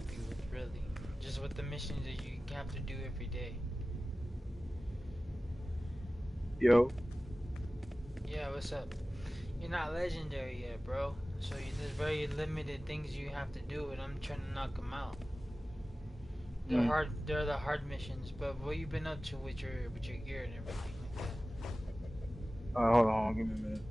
help you with, really. Just with the missions that you have to do every day. Yo. Yeah, what's up? You're not legendary yet, bro. So there's very limited things you have to do, and I'm trying to knock them out. They're Mm. hard. They're the hard missions. But what you been up to with your gear and everything like that? Hold on, give me a minute.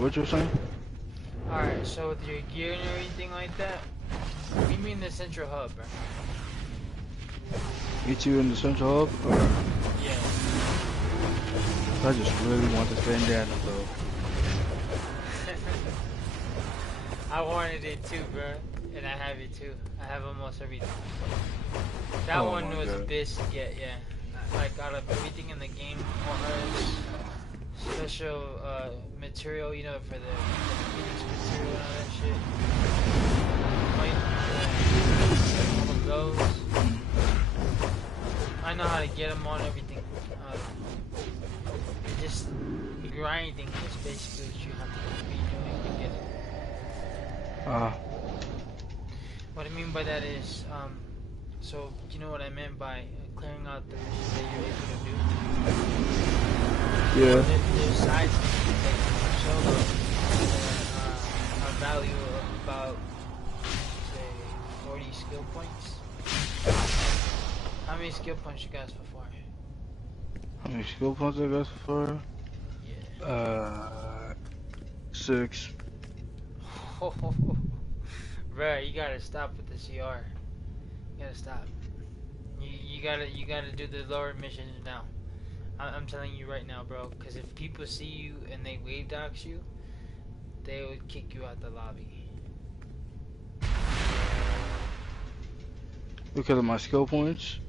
What you were saying? Alright, so with your gear and everything like that, what do you mean the central hub, bro? Meet you in the central hub? Or Yeah. I just really want to stay in Daniel, though. I wanted it too, bro. And I have it too. I have almost everything. That one was a bitch to get, yeah. Like, out of everything in the game, special material, you know, for the Phoenix material and all that shit. All of those. I know how to get them on everything. Just grinding is basically what you have to be doing to get it. What I mean by that is, so you know what I meant by clearing out the missions that you're able to do? Yeah. There's sides that show a value of about, say, 40 skill points. How many skill points you guys before? How many skill points I got so far? Yeah. 6. Bruh, you gotta stop with the CR. You gotta stop. You gotta do the lower missions now. I'm telling you right now, bro. Because if people see you and they wave dox you, they would kick you out the lobby. Because of my skill points?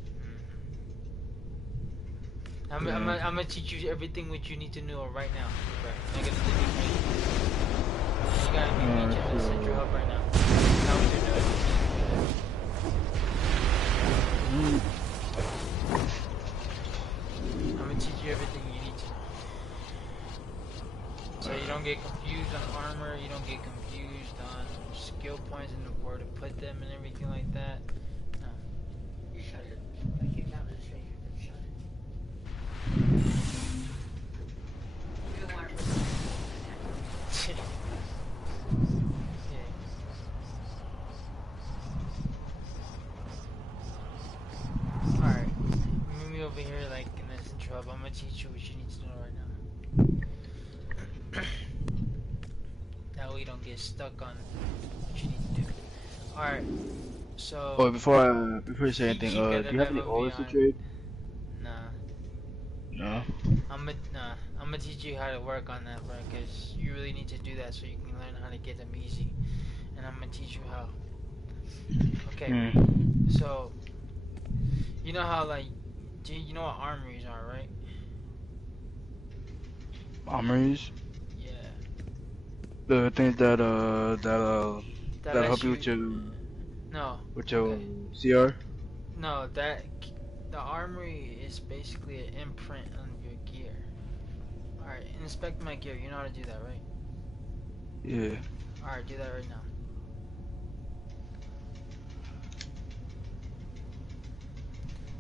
I'm gonna teach you everything what you need to know right now, bro. I'm gonna teach you. You gotta be reaching the central hub right now. How would you do it? I'm gonna teach you everything you need to know. So you don't get confused on armor, you don't get confused on skill points and where to put them and everything like that. No. You shut it. Like you're not gonna say you shut it. You don't want to Alright. Meet me over here like in the central hub. I'm gonna teach you what you need to know right now. That way you don't get stuck on what you need to do. Alright. So before you say anything, do you have any orders to trade? Nah. No. I'm gonna teach you how to work on that, bro, because you really need to do that so you can learn how to get them easy. And I'm gonna teach you how. Okay. So, you know how, like, you know what armories are, right? Armories? Yeah. The things that help you with your CR? No, the armory is basically an imprint on your gear. Alright, inspect my gear. You know how to do that, right? Yeah. Alright, do that right now.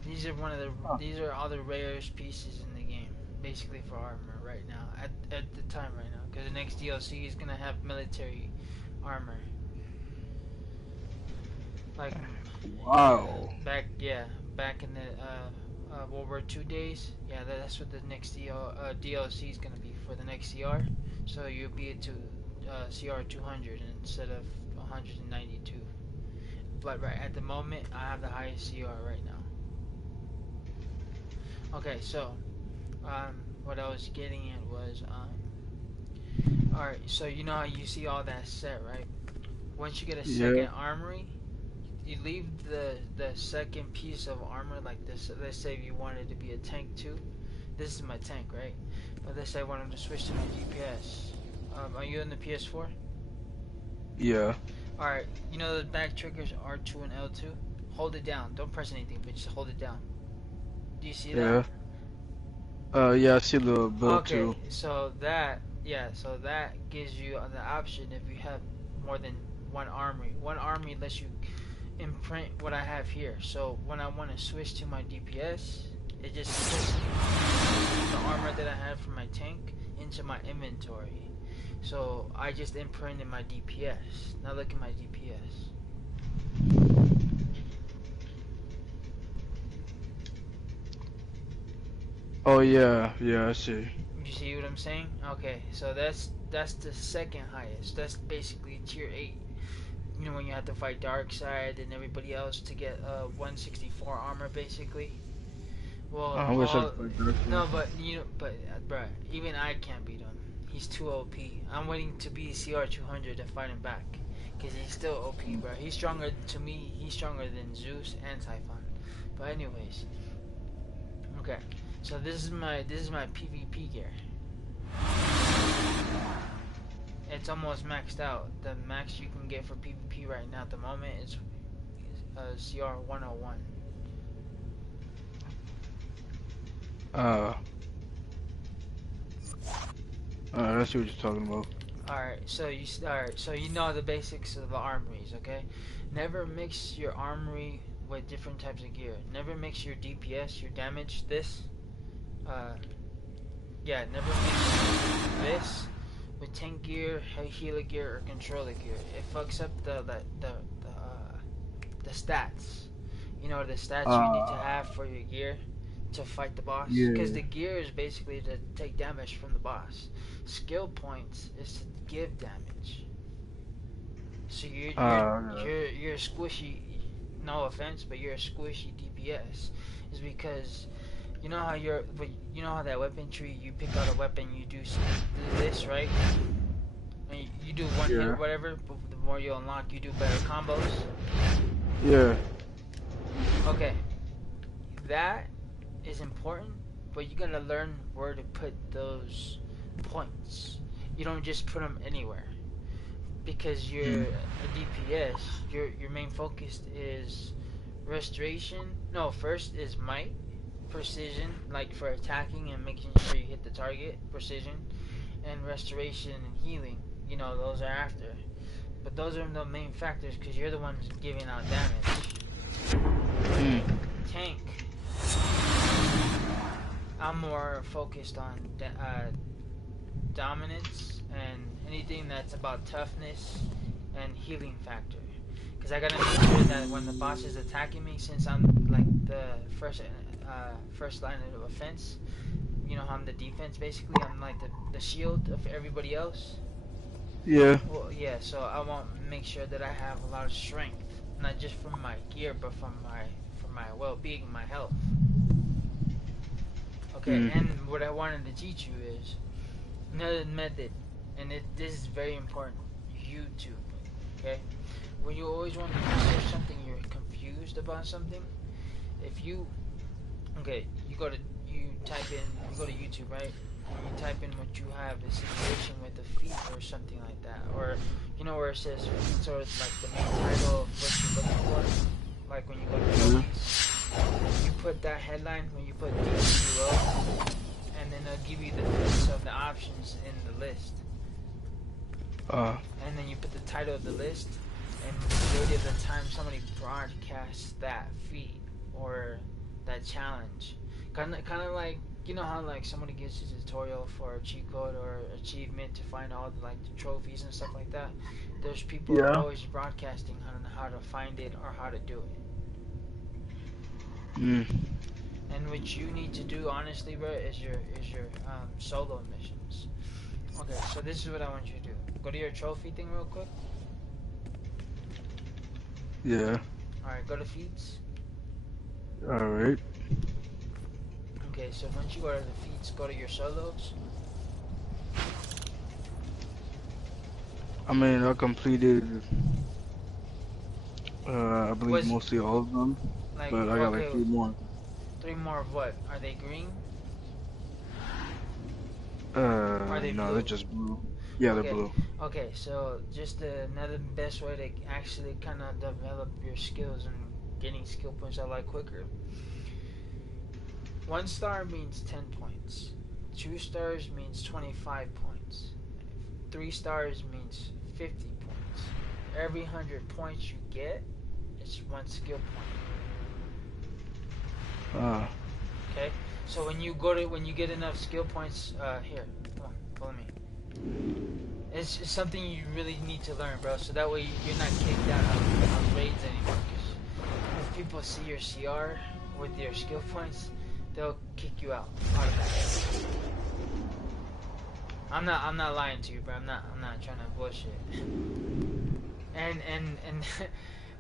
These are all the rarest pieces in the game, basically for armor right now. At the time right now, because the next DLC is gonna have military armor. Like, wow. Back in the World War II days. Yeah, that's what the next DLC is gonna be for the next CR. So you'll be to CR 200 instead of 192. But right at the moment, I have the highest CR right now. Okay, so what I was getting at was alright. So you know how you see all that set, right? Once you get a Yeah. second armory, you leave the second piece of armor like this. Let's say you wanted to be a tank too. This is my tank, right? But let's say I wanted to switch to my DPS. Are you in the PS4? Yeah. Alright, you know the back triggers R2 and L2? Hold it down. Don't press anything, but just hold it down. Do you see that? Yeah. Yeah, I see a little build Okay, too. so that gives you the option if you have more than one armory. One armory lets you imprint what I have here. So when I want to switch to my DPS, it just puts the armor that I have for my tank into my inventory. So I just imprinted my DPS. Now look at my DPS. Oh yeah, yeah, I see. You see what I'm saying? Okay, so that's the second highest. That's basically tier 8. You know when you have to fight Darkseid and everybody else to get 164 armor basically. Well, I wish I could play no, Dcuo. but bruh, even I can't beat him. He's too OP. I'm waiting to be CR 200 to fight him back, cause he's still OP, bro. He's stronger to me. He's stronger than Zeus and Typhon. But anyways, okay. So this is my PvP gear. It's almost maxed out. The max you can get for PvP right now at the moment is CR 101. Uh, I see what you're talking about. Alright, so you know the basics of the armories, okay? Never mix your armory with different types of gear. Never mix your DPS, your damage, never mix this with tank gear, healer gear, or controller gear. It fucks up the stats. You know the stats you need to have for your gear to fight the boss. Because Yeah. the gear is basically to take damage from the boss. Skill points is to give damage. So Uh, you're squishy. No offense, but you're a squishy DPS. Is because you know how that weapon tree, you pick out a weapon, you do this, right? And you do one hit or yeah. whatever, but the more you unlock, you do better combos. Yeah. Okay, that is important, but you gotta learn where to put those points. You don't just put them anywhere, because you're Mm. a DPS. Your main focus is restoration. No, first is might, precision, like for attacking and making sure you hit the target, precision, and restoration and healing. You know, those are after. But those are the main factors because you're the ones giving out damage. Mm. Tank. I'm more focused on dominance and anything that's about toughness and healing factor. Because I gotta make sure that when the boss is attacking me, since I'm like the first line of offense, you know how I'm the defense basically. I'm like the shield of everybody else. Yeah. Well, yeah. So I want to make sure that I have a lot of strength, not just from my gear, but from my well-being, my health. Okay, Mm. and what I wanted to teach you is another method, and this is very important. YouTube. Okay, when you always want to research something, you're confused about something. If you you go to YouTube, right? And you type in what you have a situation with a feat or something like that, or you know where it says feats or like the main title of what you're looking for. Like when you go to Yeah. trophies, you put that headline when you put Dcuo, and then they'll give you the feats of the options in the list, and then you put the title of the list, and majority of the time somebody broadcasts that feat or that challenge. Kind of like, you know how like somebody gives a tutorial for a cheat code or achievement to find all the, like the trophies and stuff like that. There's people Yeah. always broadcasting on how to find it or how to do it. Mm. And what you need to do, honestly, bro, is your solo missions. Okay, so this is what I want you to do. Go to your trophy thing real quick. Yeah. All right, go to feats. All right. Okay, so once you go to the feats, go to your solos. I mean, I completed I believe Was mostly all of them, like but I got like okay, 3 more. 3 more of what? Are they green? Or are they No, they're blue? just blue. Yeah, they're Okay, blue. okay. So just another best way to actually kind of develop your skills and getting skill points a lot quicker. 1 star means 10 points. 2 stars means 25 points. 3 stars means 50 points. Every 100 points you get, it's 1 skill point. Uh, Okay. So when you get enough skill points, here, come on, follow me. It's something you really need to learn, bro. So that way you're not kicked out of raids anymore. Because if people see your CR with your skill points, they'll kick you out automatically. I'm not lying to you, bro. I'm not trying to bullshit. And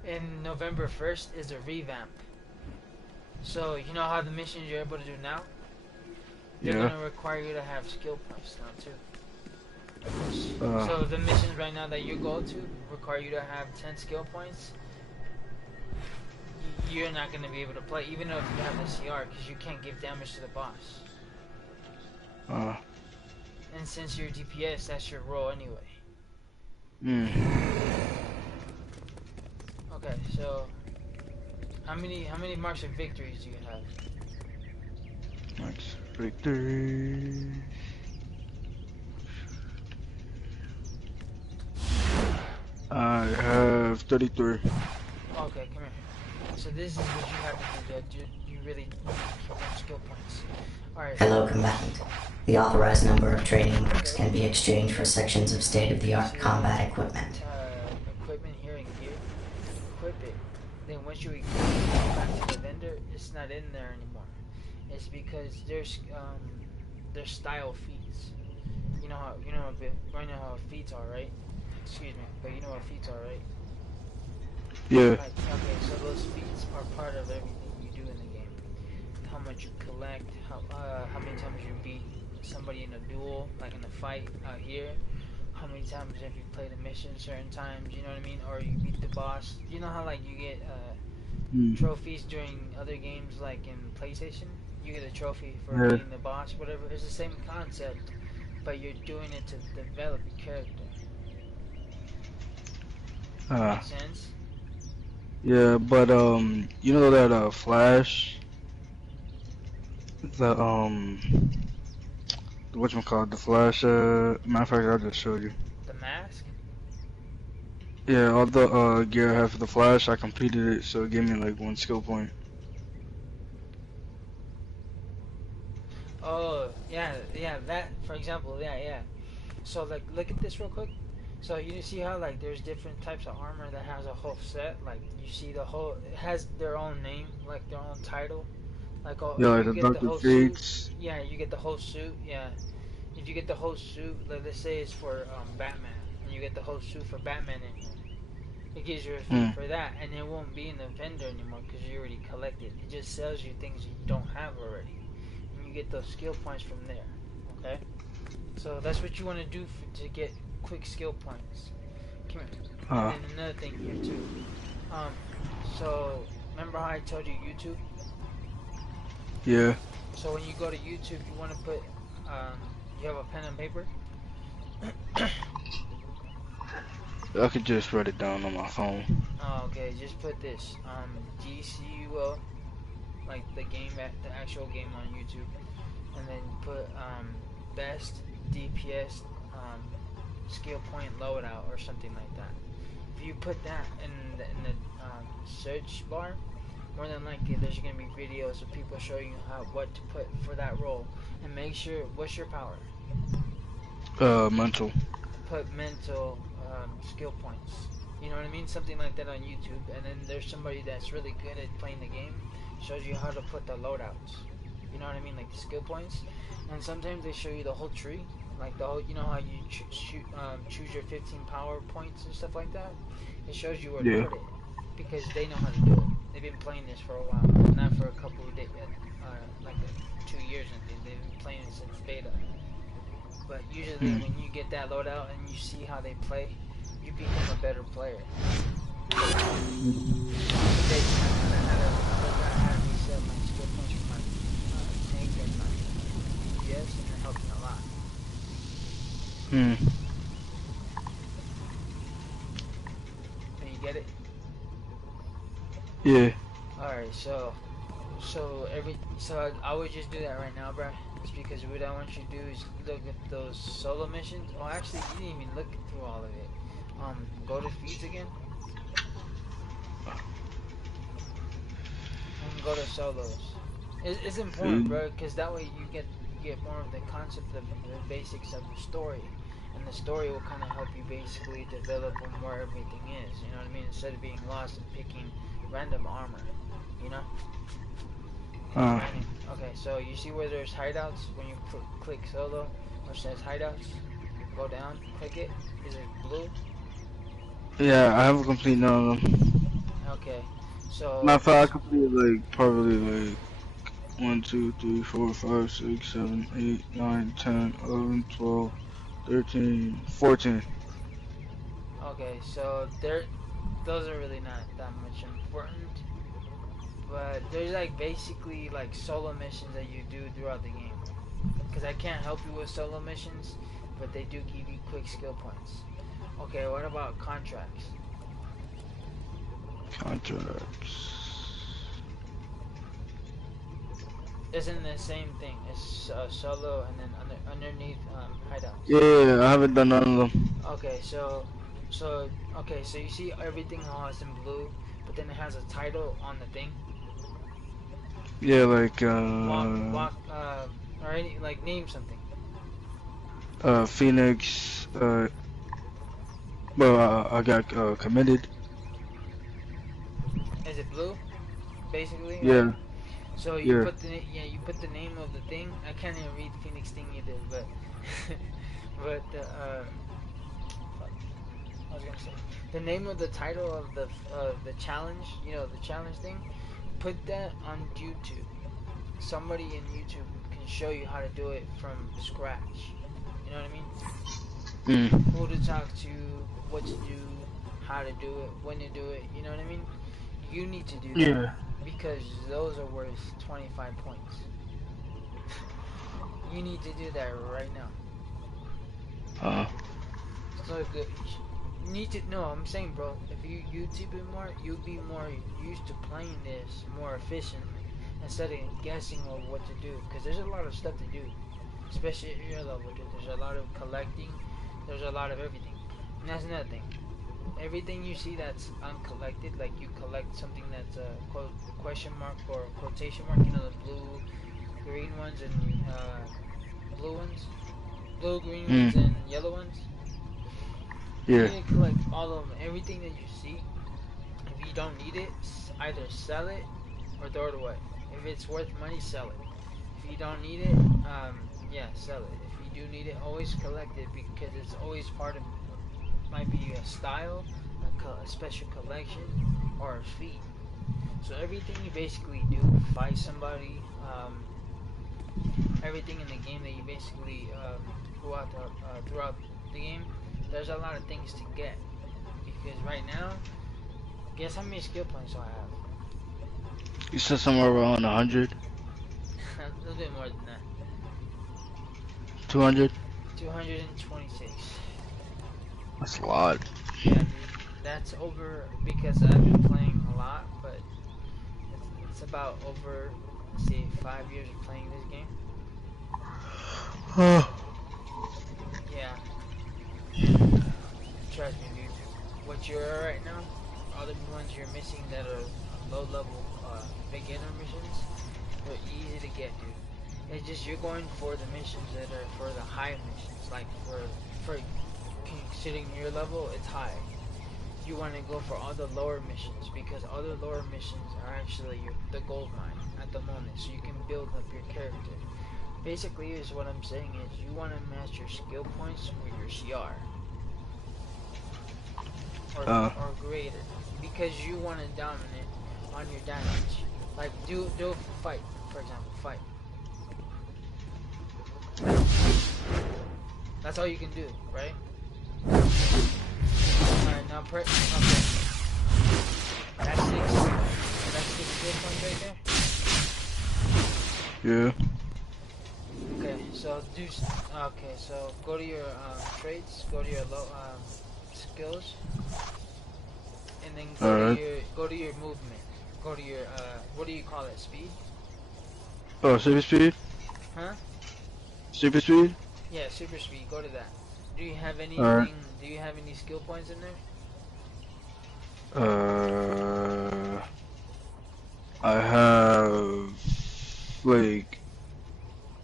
in November 1st is a revamp. So you know how the missions you're able to do now? They're yeah. gonna require you to have skill points now too. Uh, So the missions right now that you go to require you to have 10 skill points. You're not gonna be able to play, even though if you have the CR, because you can't give damage to the boss. uh, And since you're DPS, that's your role anyway. mm. Okay, so how many marks of victories do you have? Max victory. I have 33. Okay, come here. So this is what you have to do, dude. You really need to keep them skill points. Alright. Hello, combatant. The authorized number of trading marks can be exchanged for sections of state-of-the-art combat equipment. Equipment here and gear. Equip it. Then once you equip it, go back to the vendor, it's not in there anymore. It's because there's style feats. You know how feats are, right? Excuse me, but you know what feats are, right? Yeah. Like, okay, so those feats are part of everything you do in the game. How much you collect, how many times you beat somebody in a duel, like in a fight out here. How many times have you played a mission certain times, you know what I mean? Or you beat the boss. You know how like you get trophies during other games like in PlayStation? You get a trophy for beating the boss, whatever. It's the same concept, but you're doing it to develop your character. Makes sense? Yeah, but you know that Flash, the whatchamacallit, the Flash, matter of fact, I'll just show you. The mask? Yeah, all the gear I have for the Flash, I completed it, so it gave me like 1 skill point. Oh, yeah, that, for example, yeah. So, like, look at this real quick. So, you see how, like, there's different types of armor that has a whole set? Like, you see the whole, it has their own name, like, their own title. Like, oh, Yeah, if like you the get the Dr. whole suit, Fates. yeah, you get the whole suit, yeah. If you get the whole suit, like, let's say it's for Batman, and you get the whole suit for Batman in here. It gives you a fee for that, and it won't be in the vendor anymore because you already collected. It just sells you things you don't have already. You get those skill points from there. Okay, so that's what you want to do to get quick skill points. Come here. And then another thing here too. So remember how I told you YouTube? Yeah. So when you go to YouTube, you want to put you have a pen and paper. I could just write it down on my phone. Oh, okay. Just put this Dcuo, like the game, the actual game on YouTube, and then put best DPS skill point loadout or something like that. If you put that in the search bar, more than likely there's gonna be videos of people showing you what to put for that role. And make sure, what's your power? Mental. Put mental skill points. You know what I mean? Something like that on YouTube. And then there's somebody that's really good at playing the game, shows you how to put the loadouts. You know what I mean? Like the skill points. And sometimes they show you the whole tree. Like the whole, you know how you choose your 15 power points and stuff like that? It shows you where to put it. Because they know how to do it. They've been playing this for a while. Not for a couple of days, like 2 years and things. They've been playing it since beta. But usually when you get that loadout and you see how they play, you become a better player. They kind of had had reset my skill points for my tank and my DPS, and it helped me a lot. Hmm. And you get it? Yeah. Alright, so I would just do that right now, bro. It's because what I want you to do is look at those solo missions. Oh, actually, you didn't even look through all of it. Go to feeds again, and go to solos. It's important, Feed. bro, because that way you get more of the concept of the basics of the story, and the story will kind of help you basically develop on where everything is. You know what I mean? Instead of being lost and picking random armor, you know. Training. Okay, so you see where there's hideouts when you click solo, where it says hideouts. Go down, click it. Is it blue? Yeah, I have a complete none of them. Okay, Matter so of fact, I completed like probably like 1, 2, 3, 4, 5, 6, 7, 8, 9, 10, 11, 12, 13, 14. okay, so those are really not that much important, but there's like basically like solo missions that you do throughout the game. Because I can't help you with solo missions, but they do give you quick skill points. Okay, what about contracts? Contracts. Isn't the same thing? It's solo and then underneath hideouts. Yeah, I haven't done none of them. Okay, so you see everything all is in blue, but then it has a title on the thing. Yeah, like Walk, or any like name something. Phoenix. Well, I got committed. Is it blue? Basically, like Yeah, so you yeah. put you put the name of the thing. I can't even read Phoenix thing either, but but fuck, I was gonna say the name of the title of the challenge. You know the challenge thing. Put that on YouTube. Somebody in YouTube can show you how to do it from scratch. You know what I mean? Mm. Who to talk to, what to do, how to do it, when to do it. You know what I mean? You need to do that Yeah. because those are worth 25 points. You need to do that right now. Uh. So good. You need to. No, I'm saying, bro. If you YouTube it more, you'll be more used to playing this more efficiently instead of guessing on what to do. Because there's a lot of stuff to do, especially at your level, dude. There's a lot of collecting. There's a lot of everything. And that's another thing. Everything you see that's uncollected, like you collect something that's a question mark or a quotation mark, you know, the blue, green ones and blue ones, blue, green ones Mm. and yellow ones. You Yeah. need to collect all of them. Everything that you see. If you don't need it, either sell it or throw it away. If it's worth money, sell it. If you don't need it, yeah, sell it. If you do need it, always collect it because it's always part of, might be a style, a special collection, or a feat. So everything you basically do, fight somebody, everything in the game that you basically throughout the game, there's a lot of things to get. Because right now, guess how many skill points do I have? You said somewhere around 100, A little bit more than that. 200. 226. That's a lot. Yeah, dude. That's over because I've been playing a lot, but it's about over, let's see, 5 years of playing this game. Yeah, and trust me, dude. What you're at right now, all the ones you're missing that are low level beginner missions, they're easy to get, dude. It's just you're going for the missions that are for the high missions, like for considering your level, it's high. You want to go for all the lower missions because all the lower missions are actually the gold mine at the moment, so you can build up your character. Basically, is what I'm saying is you want to match your skill points with your CR or greater because you want to dominate on your damage. Like do a fight, for example, fight. That's all you can do, right? Alright, now press. Okay. Yeah. Okay, so okay, so go to your traits, go to your skills, and then Alright. go to your movement. Go to your what do you call it? Speed? Oh, super speed? Huh? Super speed? Yeah, super speed. Go to that. Do you have Alright. anything? Do you have any skill points in there? Uh, I have like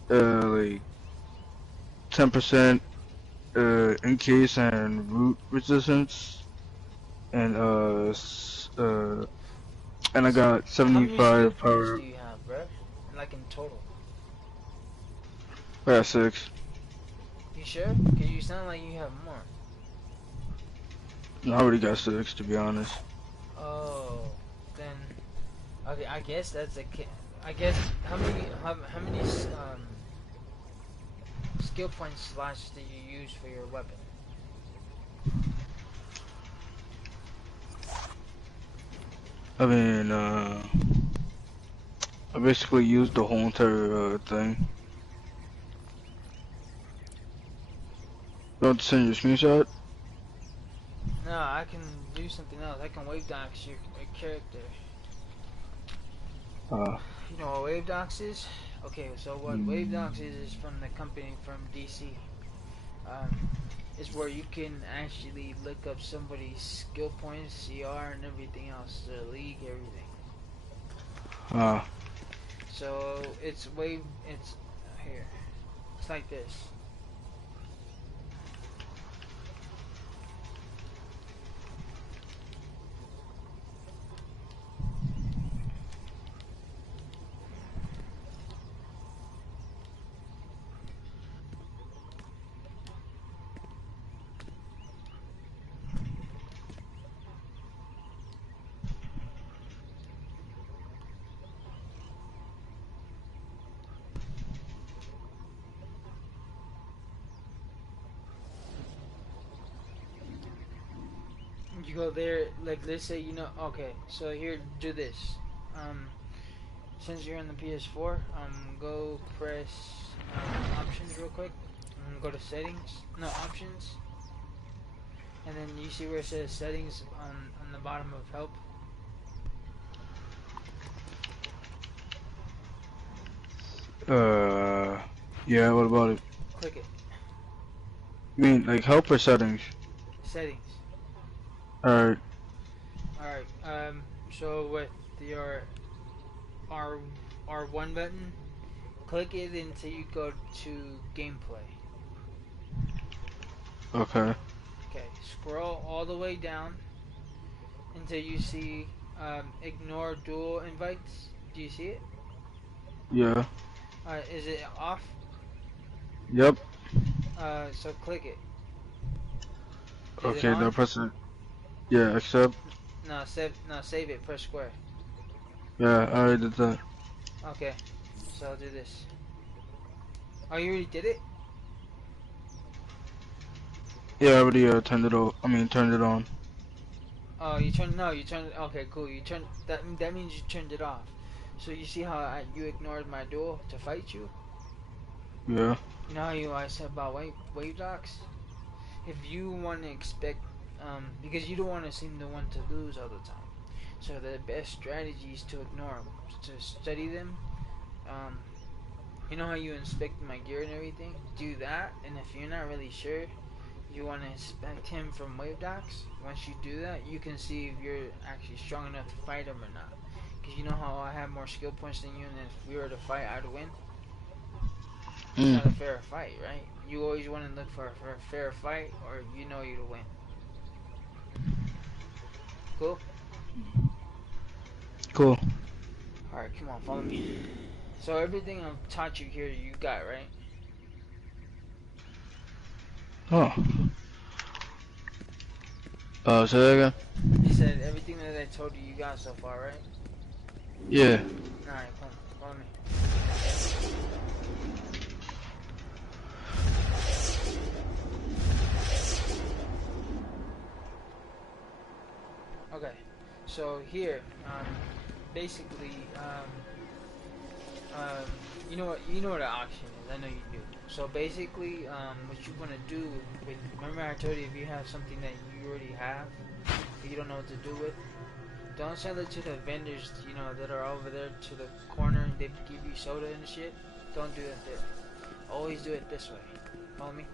like 10% incase and root resistance, and and I got How many skill 75 points do power. you have, bruh? Like in total? I got 6. You sure? Cause you sound like you have more. No, I already got 6 to be honest. Oh, then okay. I guess that's I guess how many skill point slots did you use for your weapon? I mean, I basically used the whole entire thing. Don't send your screenshot. No, I can do something else. I can wave dox your character. Uh, You know what wave dox is? Okay, so what wave dox is from the company from DC. Um, is where you can actually look up somebody's skill points, CR, and everything else, the league, everything. uh, So it's wave. It's here. It's like this. You go there, like let's say okay, so here do this. Um, since you're on the PS4, go press options real quick. Go to settings, no options, and then you see where it says settings on the bottom of help. yeah. What about it? Click it. You mean like help or settings? Settings. Alright. All right. So with your R R1 button, click it until you go to gameplay. Okay. Okay. Scroll all the way down until you see ignore dual invites. Do you see it? Yeah. Is it off? Yep. So click it. Is it Okay. on? Now press it. Yeah. Accept. No, save it. Press square. Yeah. I already did that. Okay. So I'll do this. Oh, you already did it? Yeah. I already turned it off. I mean, turned it on. Oh, you turned. Okay, cool. You turned that. That means you turned it off. So you see how you ignored my duel to fight you? Yeah. You know how I said about wave docs? If you want to expect, because you don't want to seem the one to lose all the time. So the best strategy is to ignore them, to study them. Um, you know how you inspect my gear and everything? Do that, and if you're not really sure, you want to inspect him from wave docs. Once you do that, you can see if you're actually strong enough to fight him or not. Because you know how I have more skill points than you, and if we were to fight, I'd win. It's not a Mm. fair fight, right? You always want to look for a fair fight, or you know you to win. Cool. Cool. All right, come on, follow me. So everything I've taught you here, you got right. Oh. Say that again. You said everything that I told you, you got so far, right? Yeah. All right, come on, follow me. Okay, so here, basically, you know what an auction is. I know you do. So basically, what you want to do with, remember I told you if you have something that you already have, that you don't know what to do with, don't sell it to the vendors, that are over there to the corner and they give you soda and shit. Don't do it there. Always do it this way. Follow me?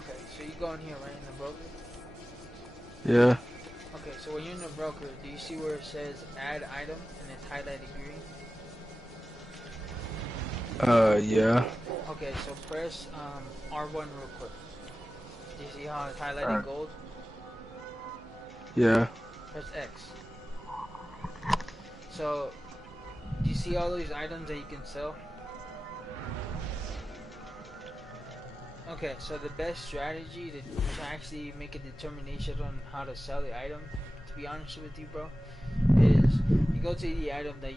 Okay, so you go in here, right, in the broker? Yeah. Okay, so when you're in the broker, do you see where it says add item and it's highlighted green? Yeah. Okay, so press R1 real quick. Do you see how it's highlighted gold? Yeah. Press X. So, do you see all these items that you can sell? Okay, so the best strategy to actually make a determination on how to sell the item, to be honest with you, bro, is you go to the item that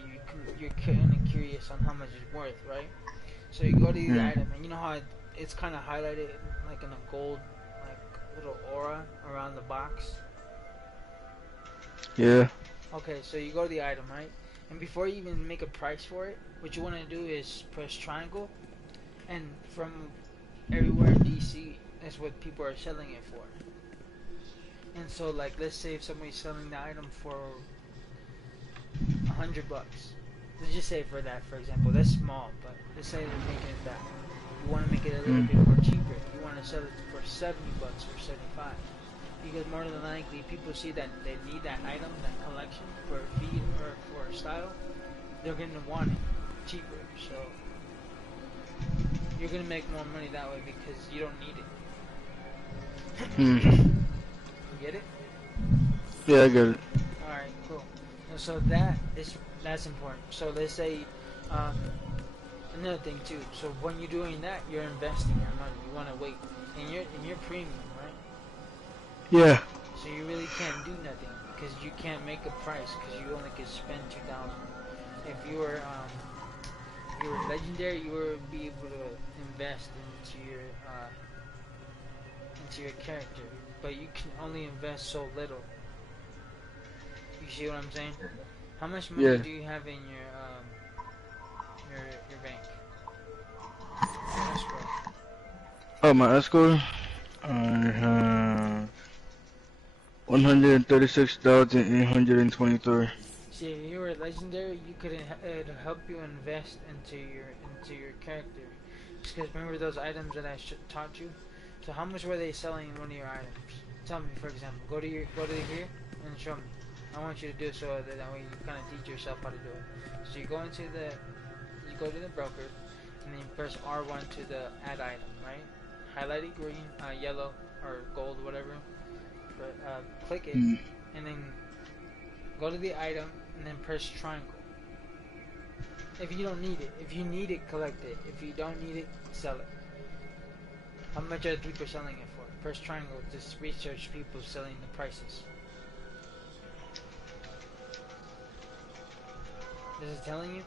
you're kind of curious on how much it's worth, right? So you go to the item, and you know how it's kind of highlighted like in a gold, like little aura around the box. Yeah. Okay, so you go to the item, right? And before you even make a price for it, what you want to do is press triangle, and from everywhere in DC, that's what people are selling it for. And so, like, let's say if somebody's selling the item for $100. Let's just say for that, for example, that's small, but let's say they're making it that. You want to make it a little bit more cheaper. You want to sell it for $70 or 75. Because more than likely, people see that they need that item, that collection, for a feed or for a style. They're going to want it cheaper. So you're going to make more money that way because you don't need it. You get it? Yeah, I get it. Alright, cool. So that's important. So let's say, another thing too. So when you're doing that, you're investing your money. You want to wait. And you're premium, right? Yeah. So you really can't do nothing because you can't make a price because you only can spend 2,000. If you were legendary, you would be able to invest into your character, but you can only invest so little. You see what I'm saying? How much money do you have in your bank? Your escrow. Oh, my escrow? I have 136,823. See, if you were legendary, you could help you invest into your character. Just because remember those items that I taught you. So how much were they selling in one of your items? Tell me, for example. Go to here and show me. I want you to do it so that way you kind of teach yourself how to do it. So you go to the broker, and then you press R1 to the add item, right? Highlight it green, yellow, or gold, whatever. Click it, and then go to the item, and then press triangle. If you don't need it, if you need it, collect it. If you don't need it, sell it. How much are people selling it for? Press triangle to research people selling the prices. Is it telling you?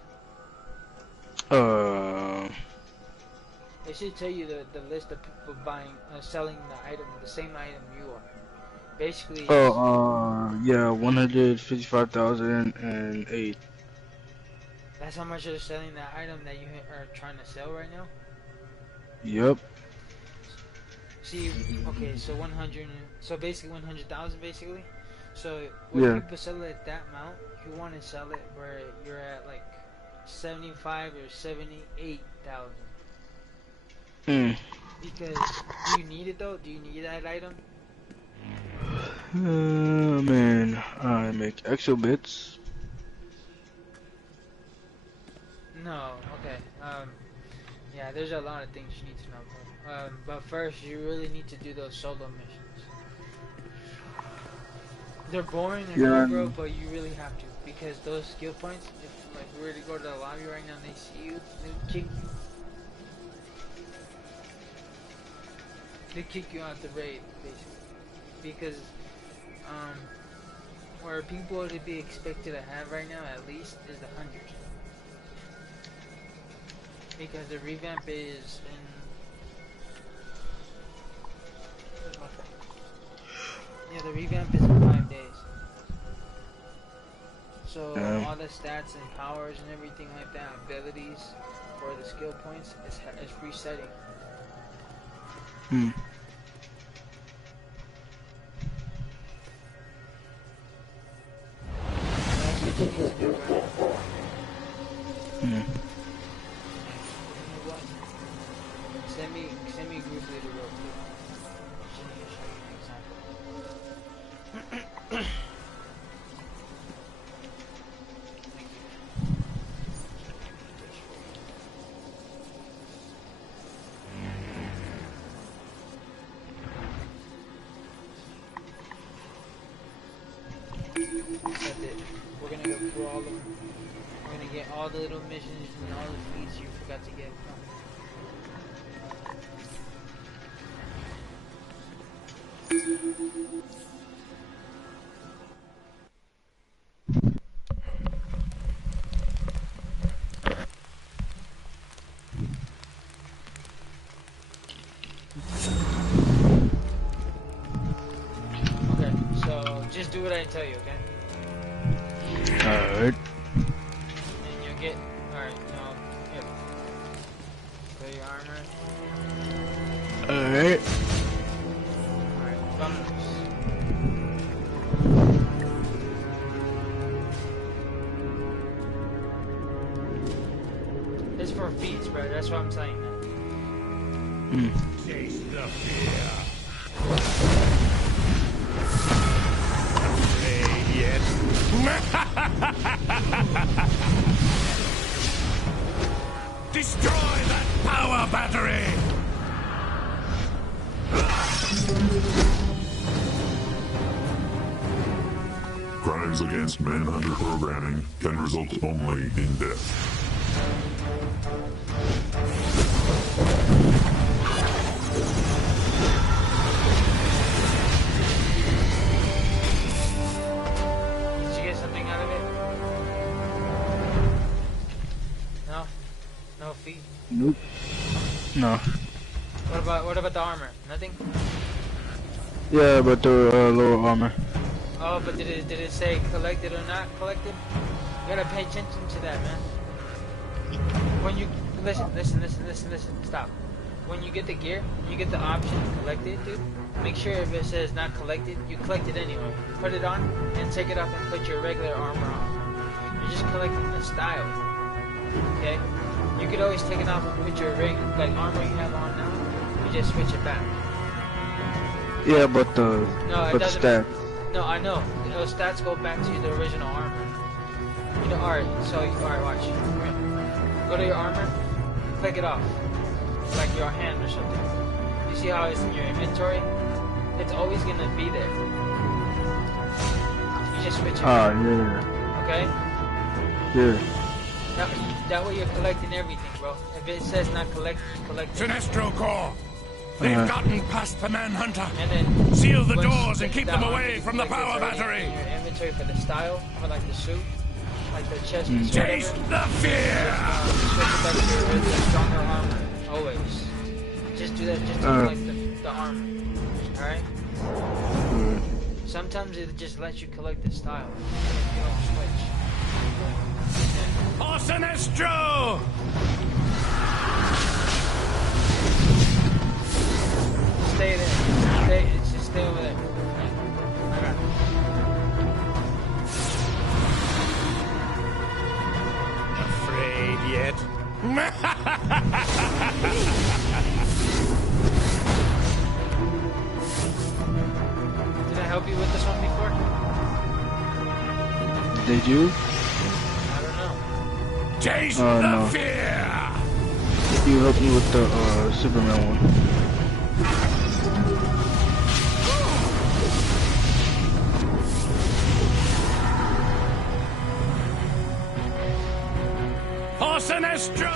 It should tell you the list of people selling the item, the same item you are. Basically. Yeah, 155,008. That's how much they're selling that item that you are trying to sell right now? Yep. See, okay, so basically 100,000 basically. So when people sell it at that amount, you want to sell it where you're at like 75 or 78,000. Because do you need it though? Do you need that item? Man, I make extra bits. No, okay. Yeah, there's a lot of things you need to know, bro. But first, you really need to do those solo missions. They're boring and all, bro, but you really have to. Because those skill points, if like we were to go to the lobby right now and they see you, they'll kick you. They kick you out the raid, basically. Because, where people to be expected to have right now, at least, is the 100. Because the revamp is in... Yeah, the revamp is in 5 days. So Yeah. all the stats and powers and everything like that, abilities for the skill points is resetting. Hmm. That's what you need to do, bro. Hmm. You know what? Send me a group leader real quick. Just need to show you an example. Thank you. That's it. We're gonna go through all of them. We're gonna get all the little missions and all the feats you forgot to get. Okay, so just do what I tell you, okay? Alright. And you'll get. Alright, now, here. Clear your armor. Alright. Alright, vamos. It's for feats, bro. That's what I'm saying. Hmm. Taste the fear. Yet. Destroy that power battery! Crimes against Manhunter programming can result only in death. Did you get something out of it? No? No feat? Nope. No. What about the armor? Nothing? Yeah, but the lower armor. Oh, but did it say collected or not collected? You gotta pay attention to that, man. When you listen, stop. When you get the gear, you get the option to collect it, dude. Make sure if it says not collected, you collect it anyway. Put it on and take it off and put your regular armor on. You're just collecting the style. Okay? You could always take it off and put your like armor you have on now. You just switch it back. Yeah, but the stats. No, I know. Those stats go back to the original armor. You know, alright, watch. Go to your armor, click it off. Like your hand or something. You see how it's in your inventory? It's always gonna be there. You just switch it. Ah, yeah. Okay? Yeah. That way you're collecting everything, bro. If it says not collect, you collect it. Sinestro Corps! They've gotten past the Manhunter! And then Seal the once doors and you keep get them that away on, from the like, it's power already battery! in your inventory for the style, for like the suit, like the chest piece or Taste whatever. the fear! Switch it back to your original stronger armor. Always. Just do that, just do like the armor. Alright? Sometimes it just lets you collect the style. If you don't switch. Oh, Sinestro! Stay there. Just stay over there. Alright. Afraid yet? Did I help you with this one before? Did you? I don't know. Taste Oh, the no. fear! You helped me with the Superman one. For Sinestro!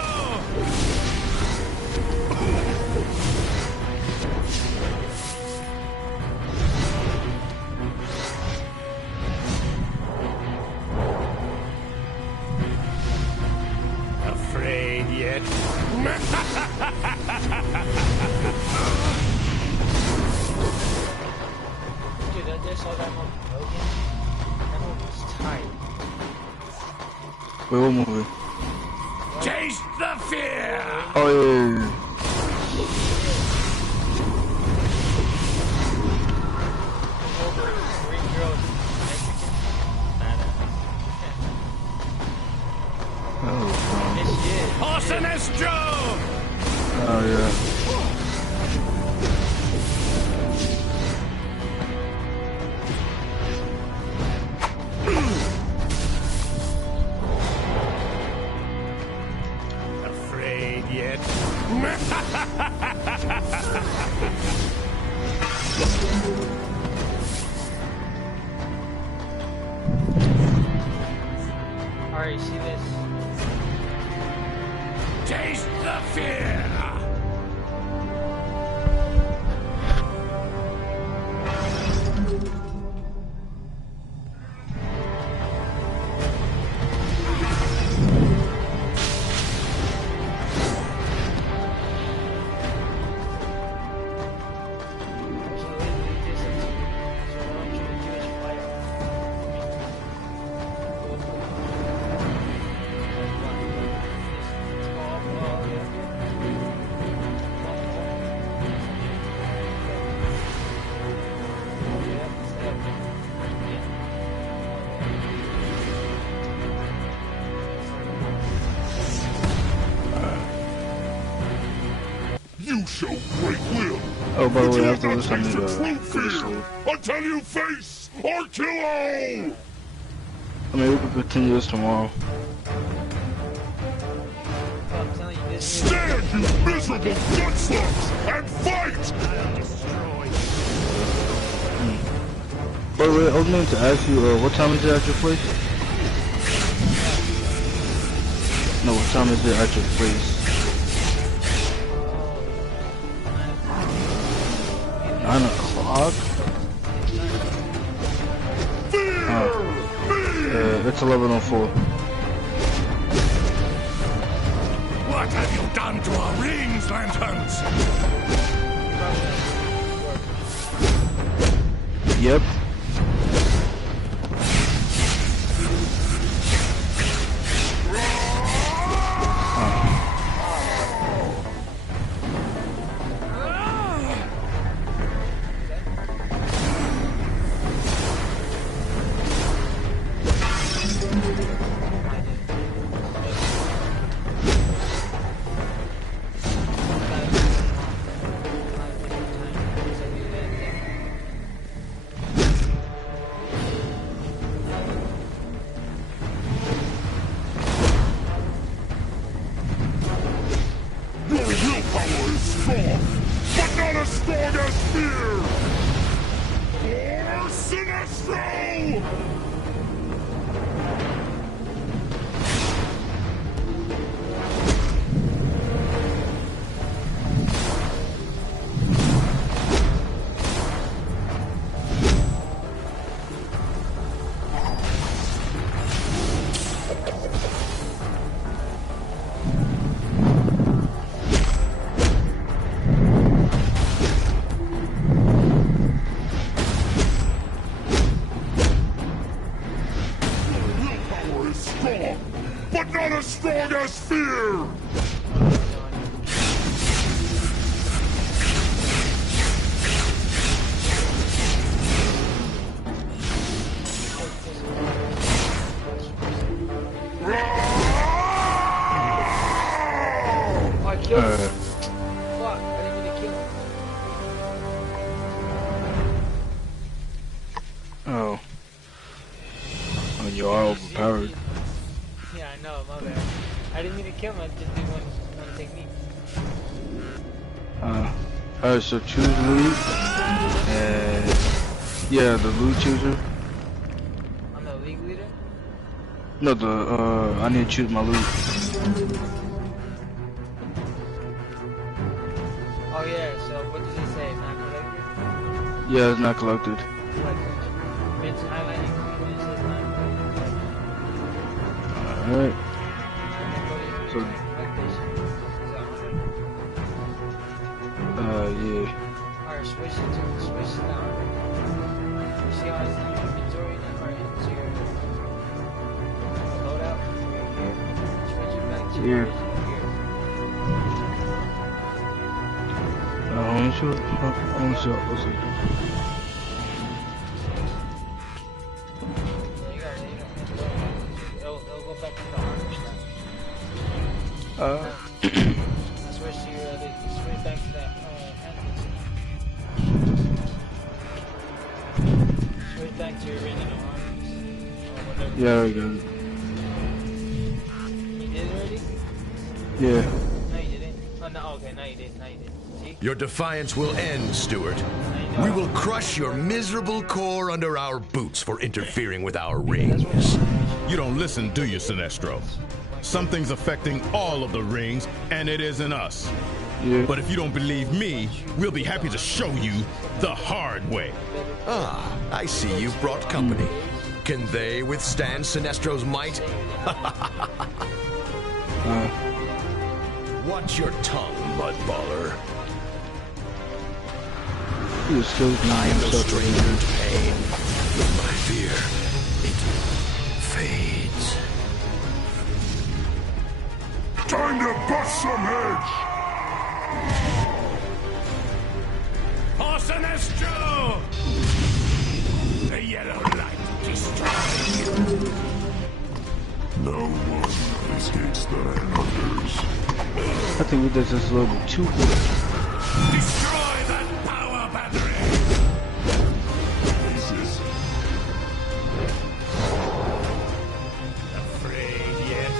Afraid yet? Dude, I just saw that movie Logan. That movie was tight. Wait, what movie? Taste the fear! Oh, yeah. Sinestro! Oh, yeah. Afraid yet? Alright, see this? Taste the fear! You show great will. Oh, by the But way, you after will this, not I taste need the to true go to fear sleep. until you face Artillo! I mean, we can continue this tomorrow. I'm telling you, this is Stand, you miserable gutslugs, and fight! By the way, I was meant to ask you, what time is it at your place? No, what time is it at your place? 9 o'clock? It's 11:04. What have you done to our rings, lanterns? Yep. Your willpower is strong, but not as strong as fear! For Sinestro! Willpower is strong, but not as strong as fear! Oh, I killed him. Fuck, I didn't mean to kill him. Oh. Oh, you are overpowered. Yeah, I know, my bad. I didn't mean to kill him, I just didn't want to take me. Alright, so choose loot. And yeah, the loot chooser. I'm the league leader? No, I need to choose my loot. Oh yeah, so what does it say? Not collected? Yeah, it's not collected. Like, it's highlighting green, it says not collected. Alright. So, So- like this. Yeah. Alright, switch to the 100. You see how it's in your inventory now, or into your loadout? Right here. Yeah. Let me see what it looks like. It'll go back to the armor stuff. Switch to your switch back to that switch back to your original arms or whatever. Yeah, I got it. You did it already? Yeah. No, you didn't. Oh no, okay, now you did. Now you did. See? Your defiance will end, Stuart. We will crush your miserable core under our boots for interfering with our rings. You don't listen, do you, Sinestro? Something's affecting all of the rings, and it isn't us. Yeah. But if you don't believe me, we'll be happy to show you the hard way. Ah, I see you've brought company. Can they withstand Sinestro's might? Watch your tongue, mudballer. He was still I am no stranger to pain. With my fear, it fades. Time to bust some heads! For Sinestro! The yellow light destroys. No one escapes the Manhunters. I think we did this a little bit too good. Destroy that power battery! Jesus. Afraid yet?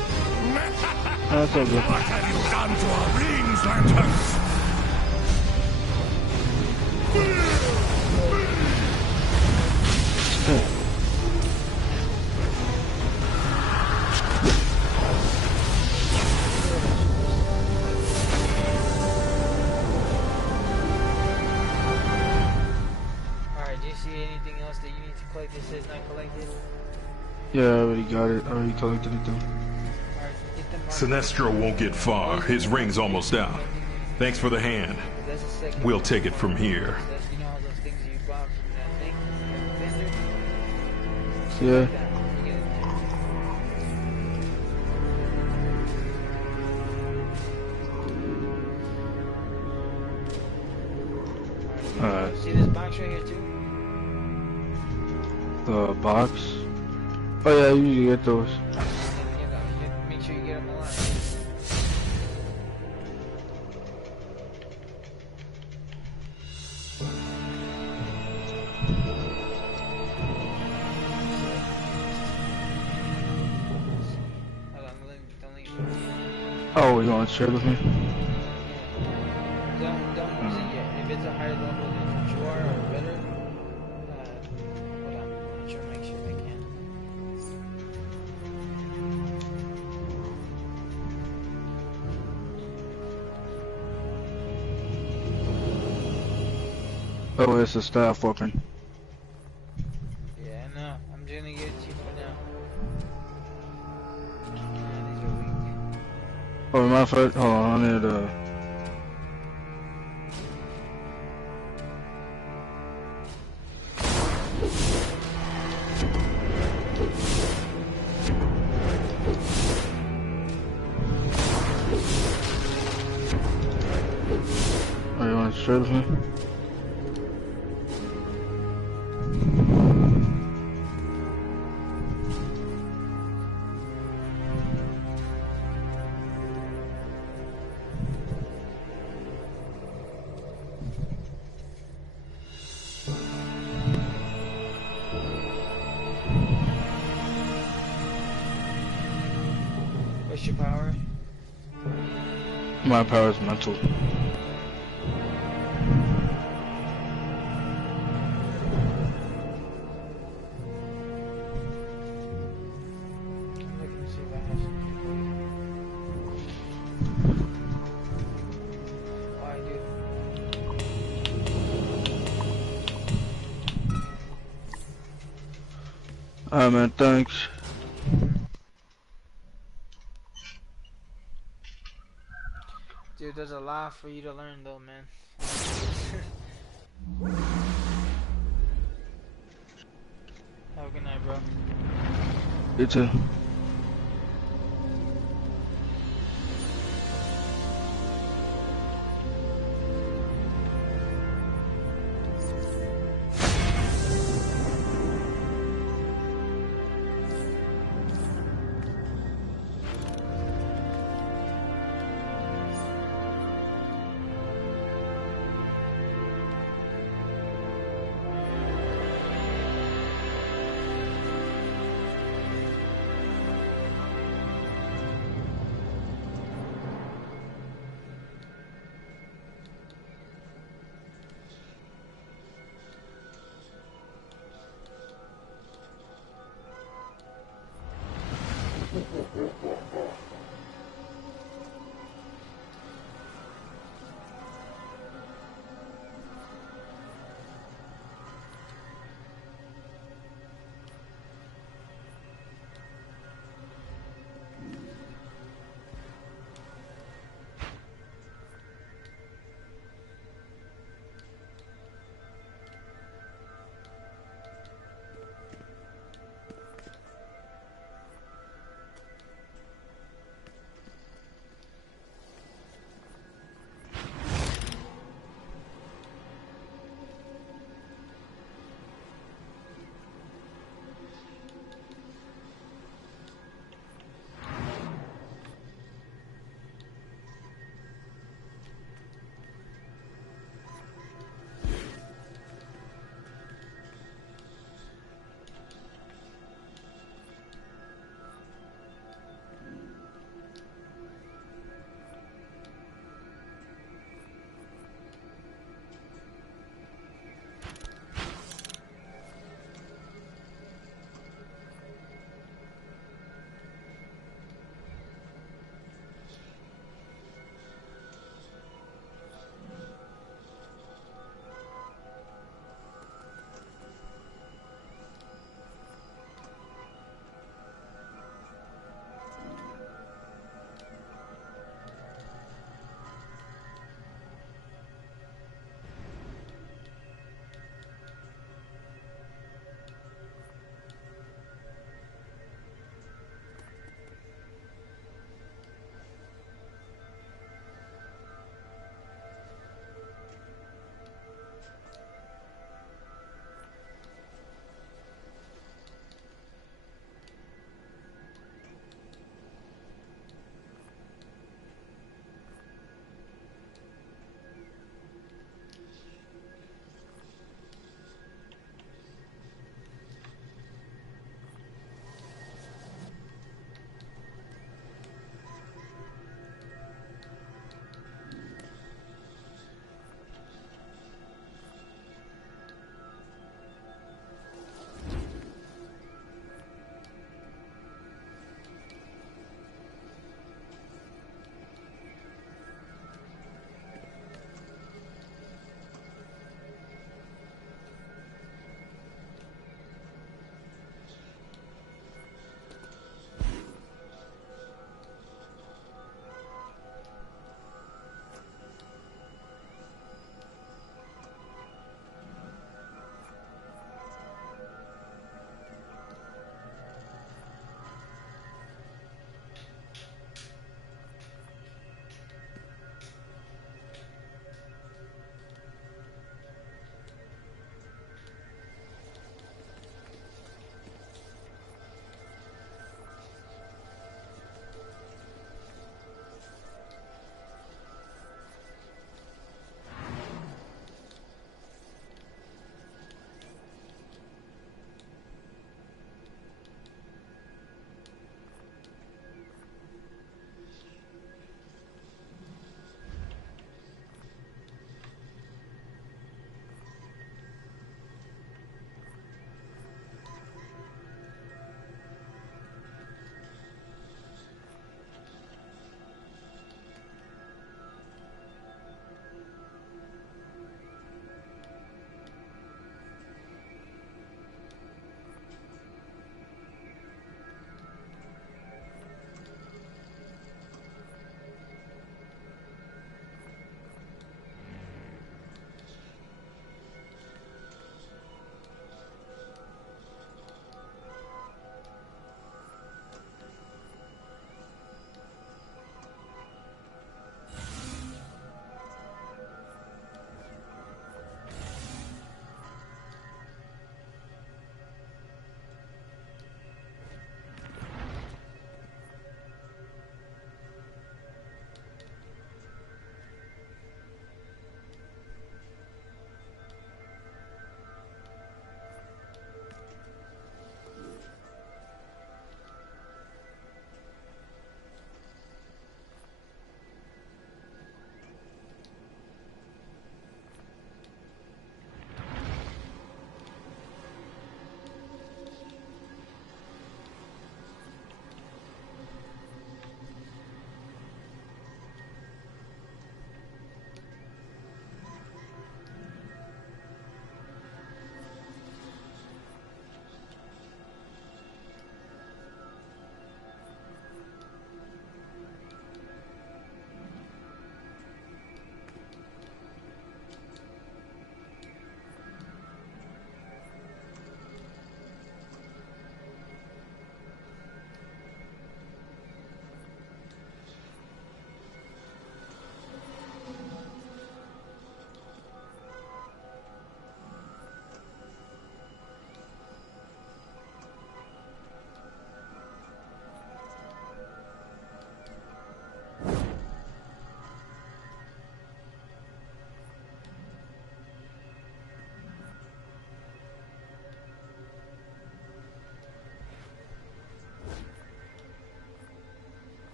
That's all good. What have you done to our rings, Lanterns? Alright, do you see anything else that you need to collect that says not collected? Yeah, I already got it. I already collected it though. Alright, get them marked. Sinestro won't get far. His ring's almost out. Thanks for the hand. That's the second. We'll take it from here. That's, you know all those things you bought from that thing? Vendor? Yeah. You get it. Alright. See this box right here too? The box. Oh yeah, I usually get those. You make sure you get them alive. Hold on, don't leave. Oh, you want to share with me? Don't use it yet. If it's a higher level than what you are or better, hold on. Make sure I can. Oh, it's a staff weapon. Yeah, no. I'm just gonna give it to you for now. These are weak. Oh, my fault. Hold on, I need Oh, you want to share with me? What's your power? My power is mental. I'm looking to see if I have something. Oh, I do. Alright, man, thanks. Dude, there's a lot for you to learn though, man. Have a good night, bro. You too.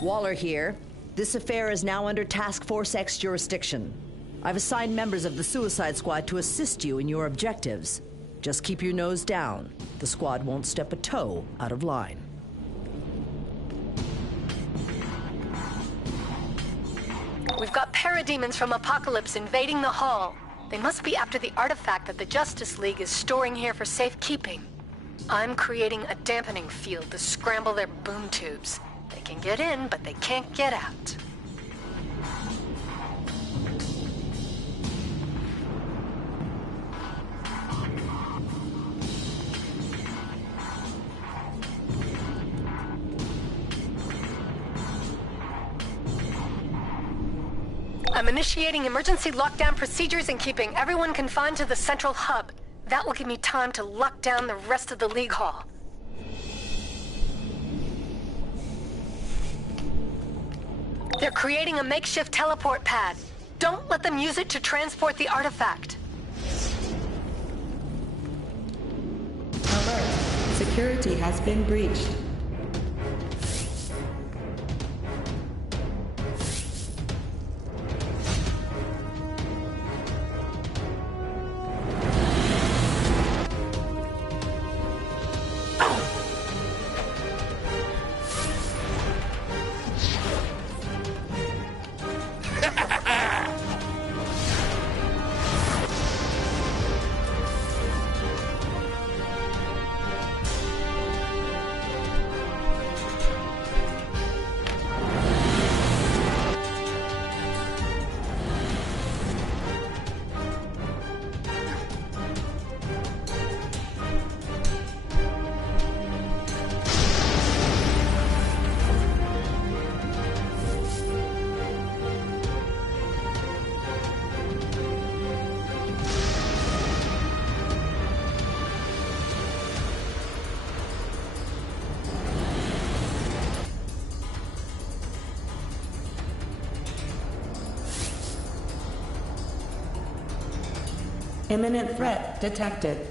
Waller here. This affair is now under Task Force X jurisdiction. I've assigned members of the Suicide Squad to assist you in your objectives. Just keep your nose down. The squad won't step a toe out of line. We've got parademons from Apocalypse invading the hall. They must be after the artifact that the Justice League is storing here for safekeeping. I'm creating a dampening field to scramble their boom tubes. They can get in, but they can't get out. I'm initiating emergency lockdown procedures and keeping everyone confined to the central hub. That will give me time to lock down the rest of the League Hall. They're creating a makeshift teleport pad. Don't let them use it to transport the artifact. Alert. Security has been breached. Imminent threat detected.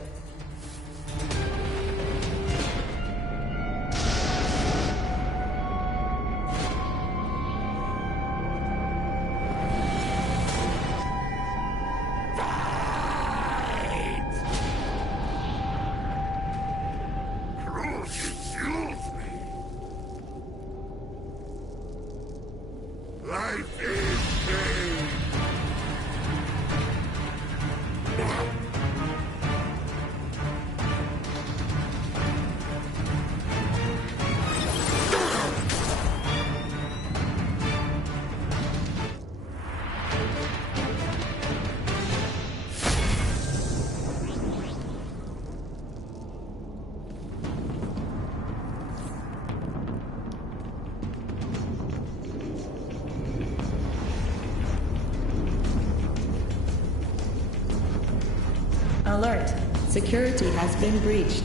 Alert. Security has been breached.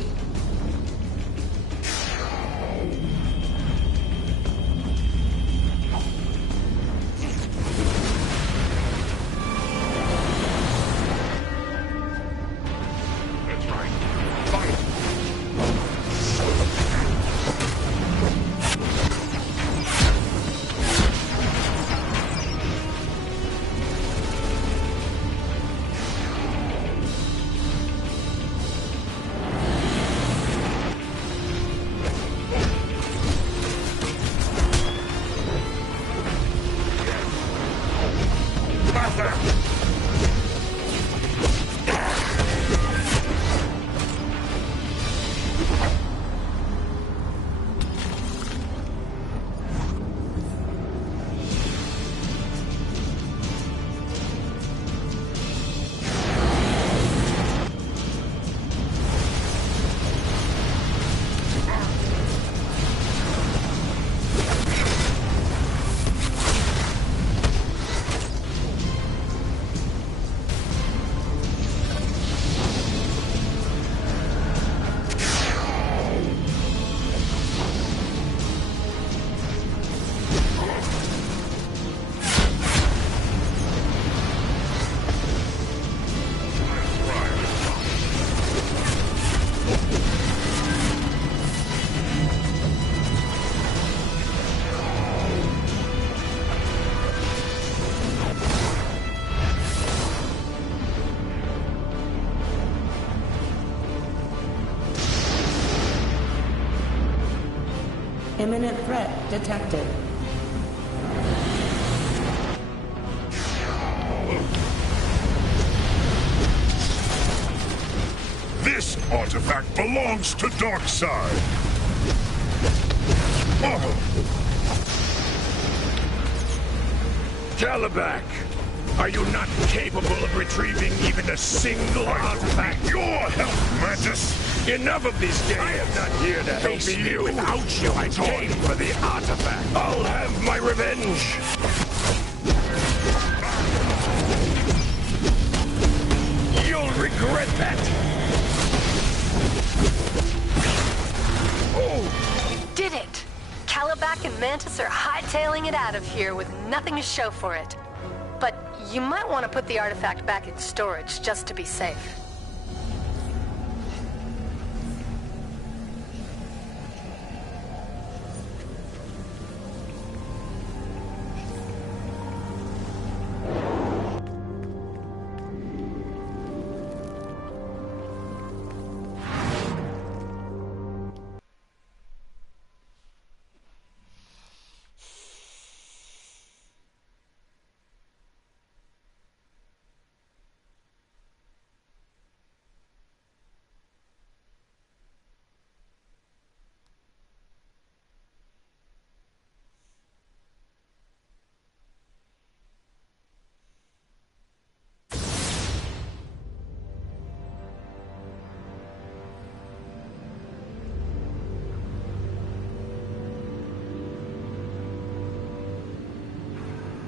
Imminent threat detected. This artifact belongs to Darkseid. Calabac, are you not capable of retrieving even a single artifact? Your help, Mantis! Enough of these games! I am not here to help you. Without you, I came for the artifact. I'll have my revenge! You'll regret that! You did it! Calabac and Mantis are hightailing it out of here with nothing to show for it. But you might want to put the artifact back in storage just to be safe.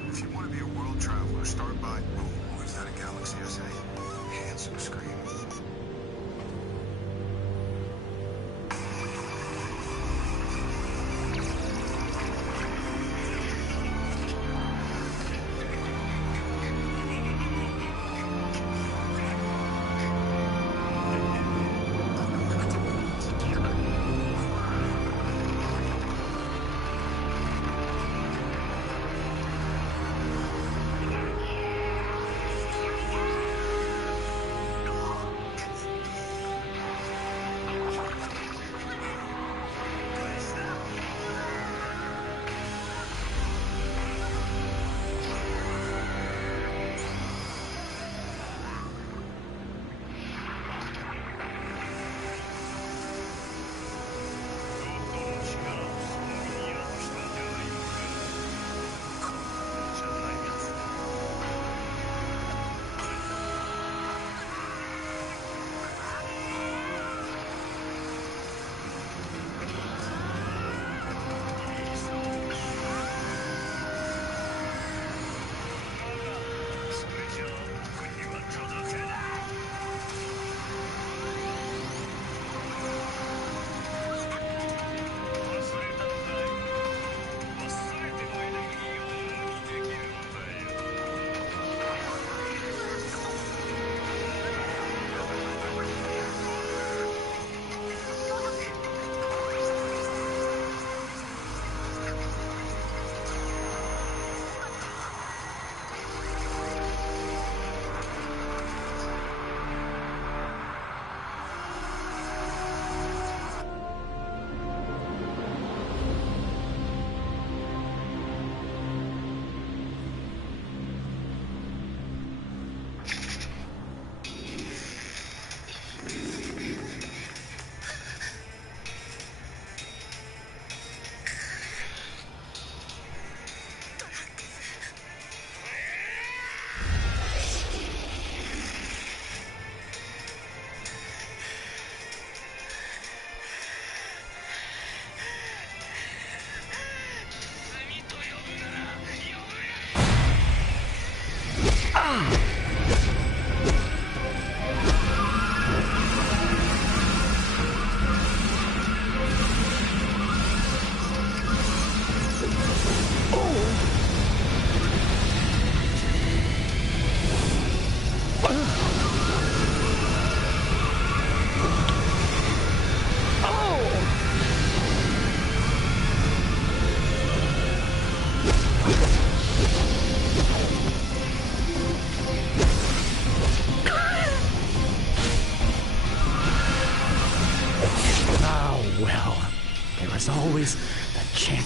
If you want to be a world traveler, start by... Oh, is that a Galaxy SA? Handsome screams.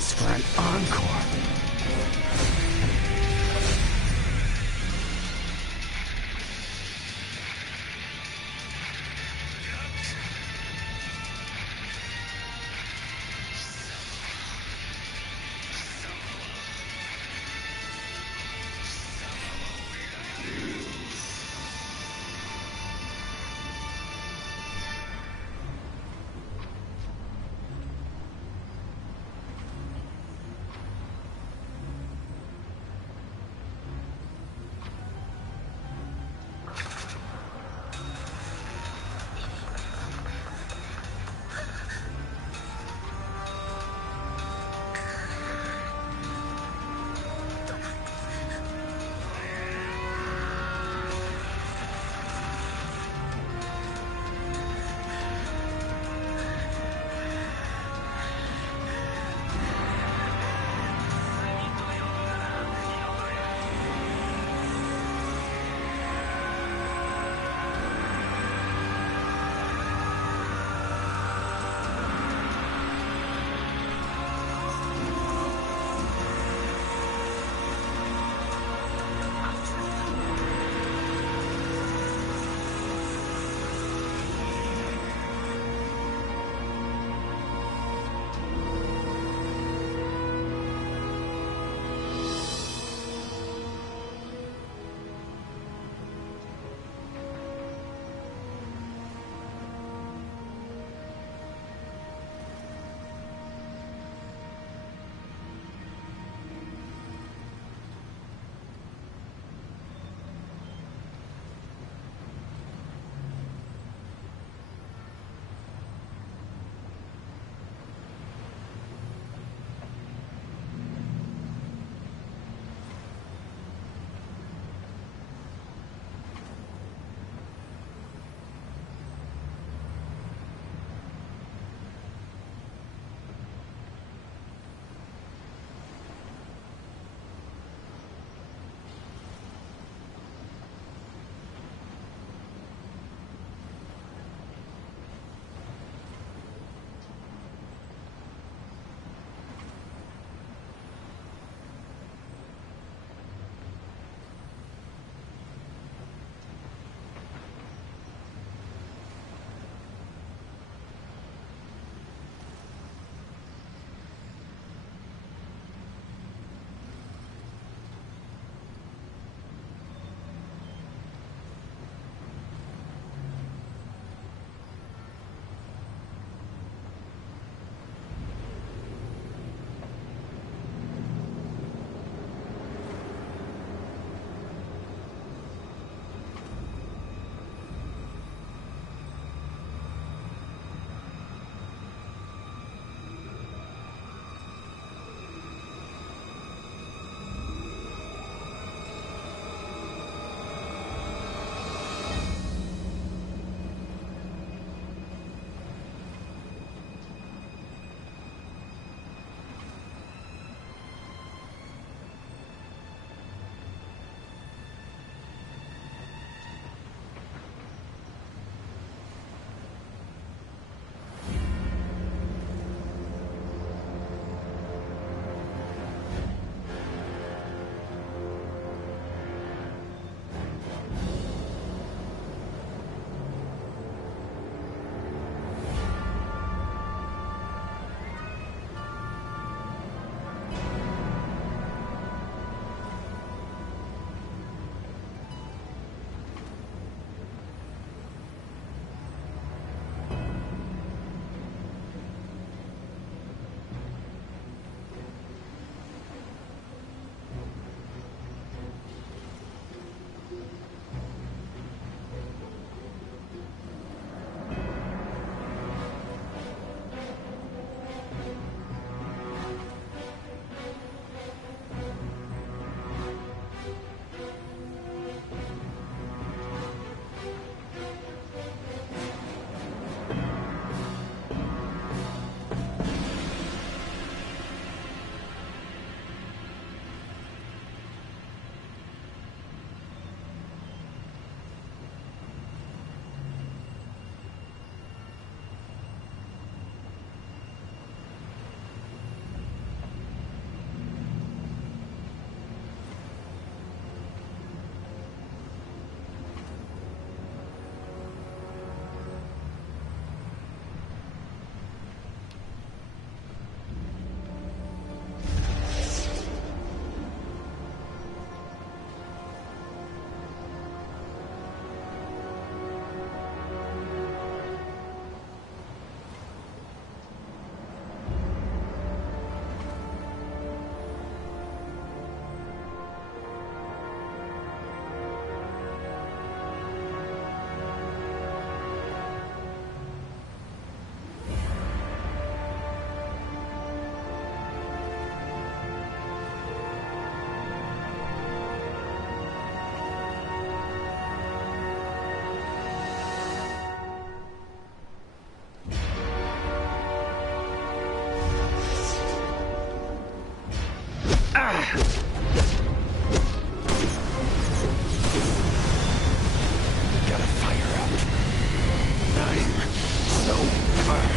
chance for an encore. Gotta fire up. I'm so burned.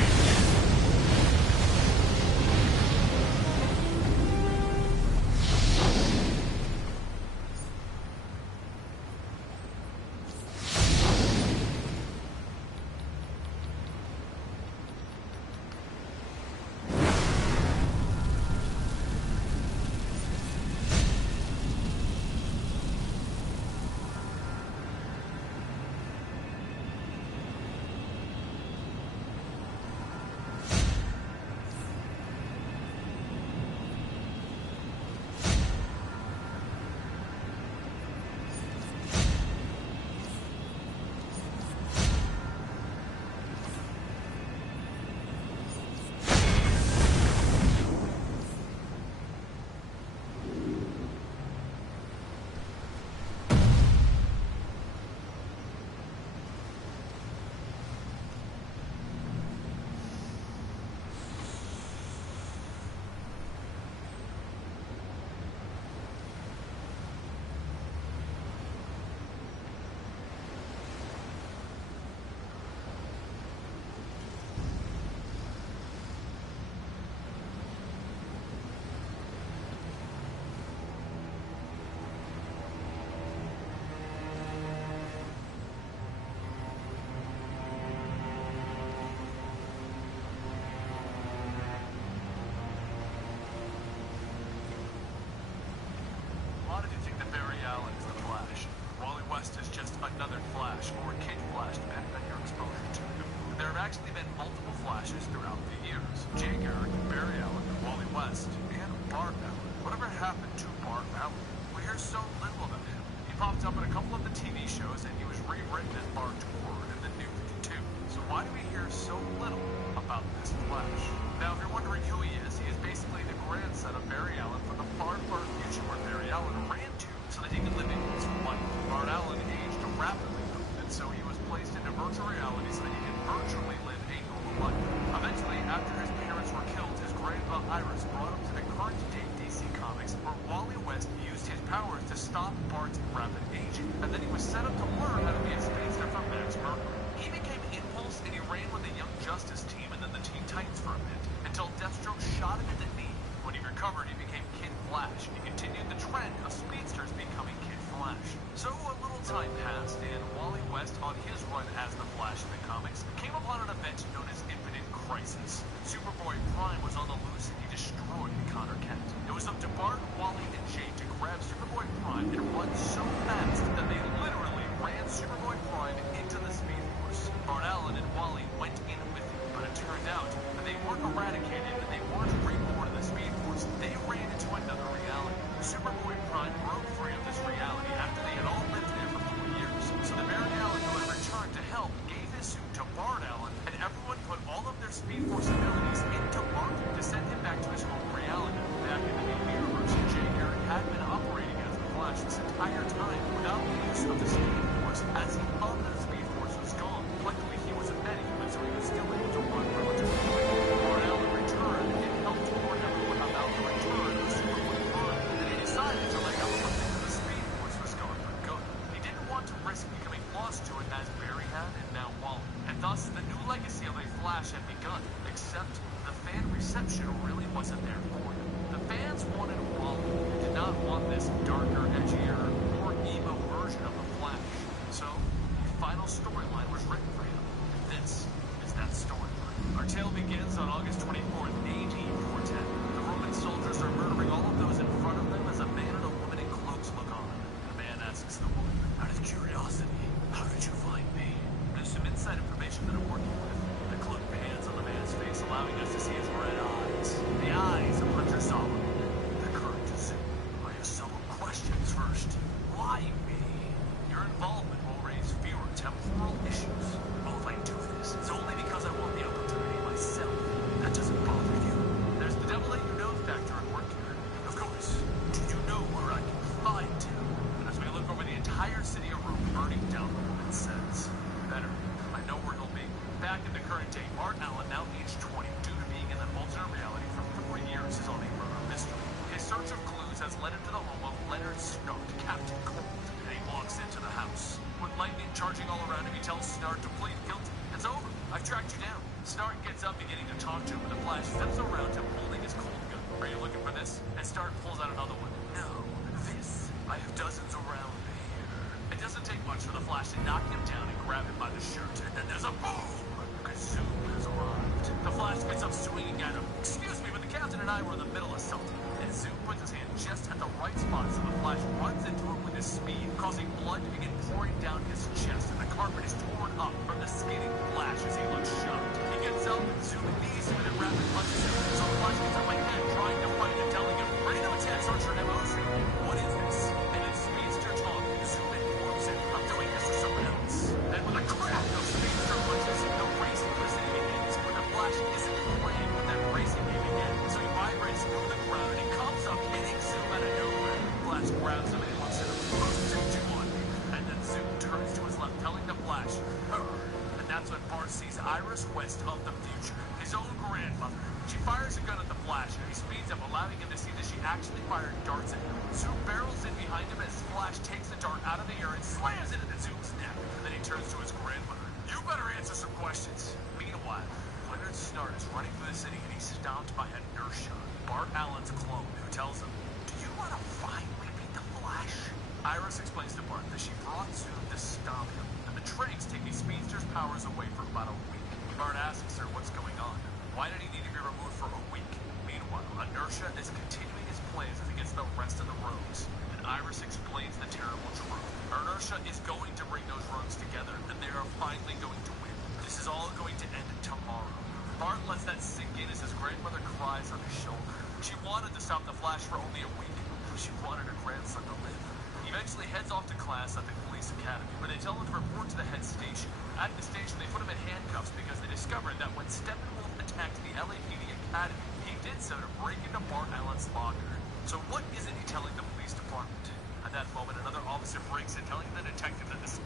Another Flash, or Kid Flash, depending on your exposure to him. There have actually been multiple Flashes throughout the years. Jay Garrick, Barry Allen, Wally West, and Bart Allen. Whatever happened to Bart Allen? We hear so little about him. He popped up in a couple of the TV shows, and he was rewritten as Dcuo in the New 52. So why do we hear so little about this Flash? Now, if you're wondering who he is basically the grandson of Barry Allen from the far, far future where Barry Allen ran to so that he could live in his life. Bart Allen aged rapidly, and so he was placed into virtual reality so that he could virtually live a normal life. Eventually, after his parents were killed, his grandpa Iris brought him to the current day DC Comics, where Wally West used his powers to stop Bart's rapid aging, and then he was set up to learn how to be a speedster from Max Mercury. He became Impulse, and he ran with the Young Justice team and then the Teen Titans for a bit, until Deathstroke shot him in the knee. When he recovered, he became Kid Flash. He continued the trend of speedsters becoming Kid Flash. So a little time passed, and Wally West, on his run as the Flash in the comics, came upon an event known as Infinite Crisis. Superboy Prime was on the loose, and he destroyed Connor Kent. It was up to Bart, Wally, and Jay to grab Superboy Prime and run so fast that they literally ran Superboy Prime into the Speed Force. Bart Allen and Wally went in with him, but it turned out that they weren't eradicated and they weren't reborn in the Speed Force. They ran into another reality. Superboy Prime broke free of this reality after they had all lived there for 4 years. So the Barry Allen who had returned to help gave his suit to Bart Allen, and everyone put all of their Speed Force abilities into Bart to send him back to his home reality. Back in the new universe, Jay Garrick had been operating as the Flash this entire time without the use of the Speed Force, as he thought that the Speed Force was gone. Luckily, he was a metahuman, so he was still able to run relatively quickly. Bart Allen returned and helped warn everyone about the return of Superboy Prime, and he decided to let everyone think that the Speed Force was gone for good. He didn't want to risk becoming lost to it as Barry had and now Wally, and thus the new legacy of a Flash had begun, except the fan reception really wasn't there for him. The fans wanted Wally. They did not want this darker, edgier, more emo version of the Flash. So, the final storyline was written for him. This is that storyline. Our tale begins on August 24th, AD 410. The Roman soldiers are murdering all of those in front of them as a man and a woman in cloaks look on. The man asks the woman, out of curiosity, how did you find me? There's some inside information that I'm working with. The cloak pans on the man's face, allowing us to see his red eyes. The eyes of Hunter Solomon. The current is I have several questions led him to the home of Leonard Snart, Captain Cold, and he walks into the house. With lightning charging all around him, he tells Snart to plead guilty. It's over. I've tracked you down. Snart gets up, beginning to talk to him, and the Flash steps around him, holding his cold gun. Are you looking for this? And Snart pulls out another one. No, this. I have dozens around here. It doesn't take much for the Flash to knock him down and grab him by the shirt, and then there's a boom! Because Zoom has arrived. The Flash gets up swinging at him. Excuse me, but the Captain and I were in the middle of something. And Zoom puts his hand just at the right spot, so the Flash runs into him with his speed, causing blood to begin pouring down his chest, and the carpet is torn up from the skidding Flash as he looks shocked. He gets up, and Zoom knees him, and then rapid punches him. So the Flash gets up ahead, trying to fight him, telling him, ready to attack, Sergeant M.O.'s. What is this? And in speedster talk, Zoom informs him, I'm doing this for someone else. Then with a crack of speedster punches, the racing precision begins, but the Flash isn't playing with that racing game again, so he vibrates through the ground, and he comes up, hitting Zoom out of nowhere. Flash grabs him, and he looks at him, you on me. And then Zoom turns to his left, telling the Flash, her. And that's when Bart sees Iris West of the future, his own grandmother. She fires a gun at the Flash, and he speeds up, allowing him to see that she actually fired darts at him. Zoom barrels in behind him as Flash takes the dart out of the air and slams it into Zoom's neck. And then he turns to his grandmother. You better answer some questions. Meanwhile, Leonard Snart is running through the city, and he's stopped by Inertia, Bart Allen's clone, who tells him, do you want to finally beat the Flash? Iris explains to Bart that she brought Zoom to stop him, and the Tranks taking Speedster's powers away for about a week. Bart asks her what's going on. Why did he need to be removed for a week? Meanwhile, Inertia is continuing his plans as he gets the rest of the rogues, and Iris explains the terrible truth. Inertia is going to bring those rogues together, and they are finally going to win. This is all going to end tomorrow. Bart lets that sink in as his grandmother cries on his shoulder. She wanted to stop the Flash for only a week, but she wanted her grandson to live. He eventually heads off to class at the police academy, where they tell him to report to the head station. At the station, they put him in handcuffs because they discovered that when Steppenwolf attacked the LAPD academy, he did so to break into Bart Allen's locker. So what isn't he telling the police department? At that moment, another officer breaks in, telling the detective that this...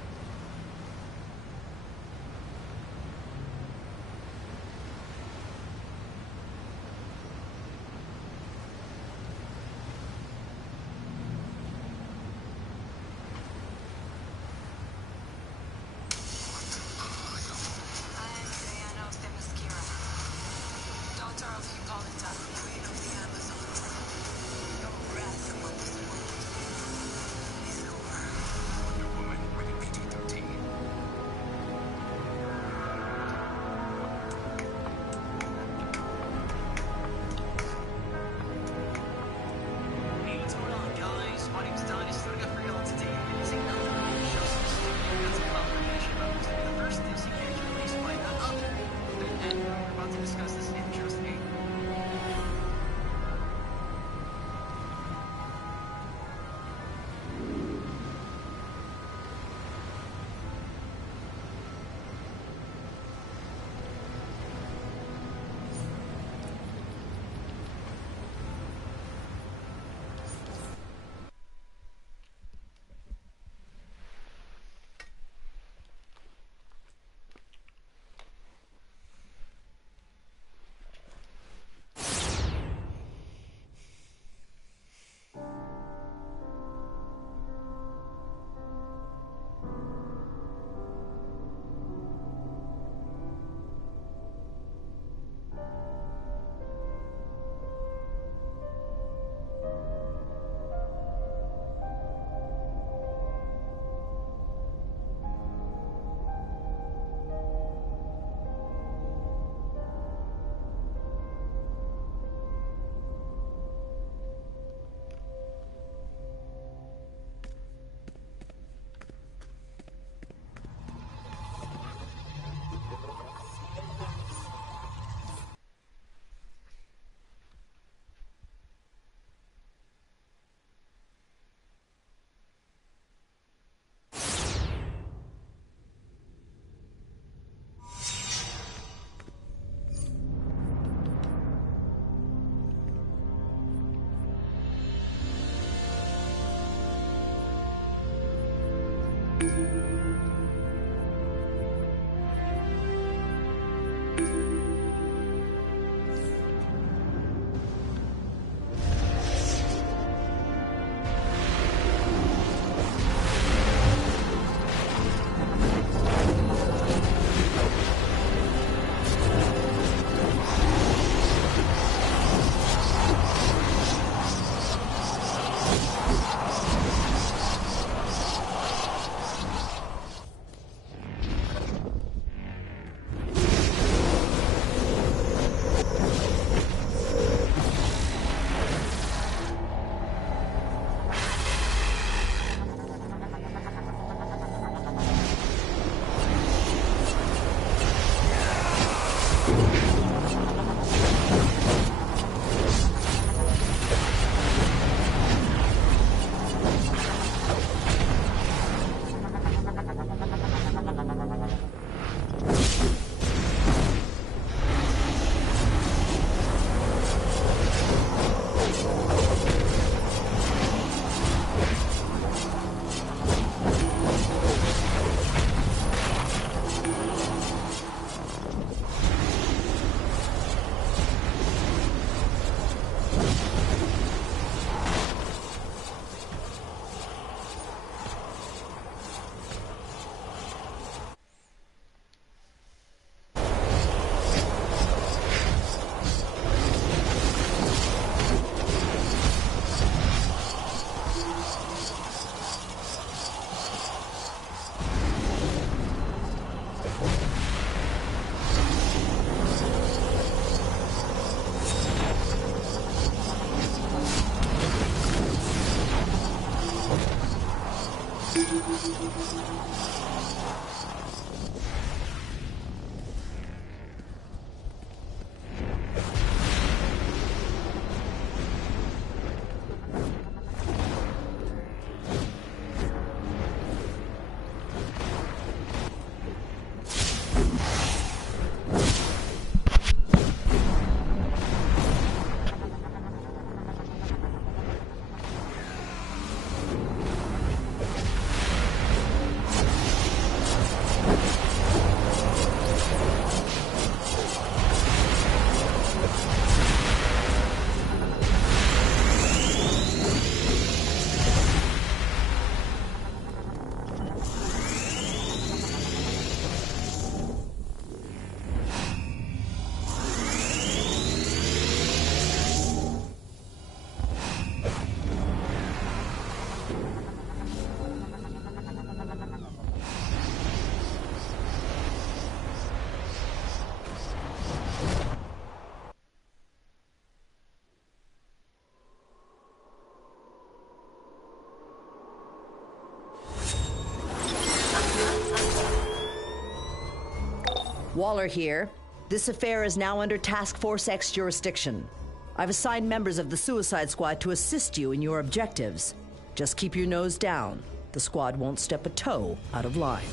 Waller here. This affair is now under Task Force X jurisdiction. I've assigned members of the Suicide Squad to assist you in your objectives. Just keep your nose down. The squad won't step a toe out of line.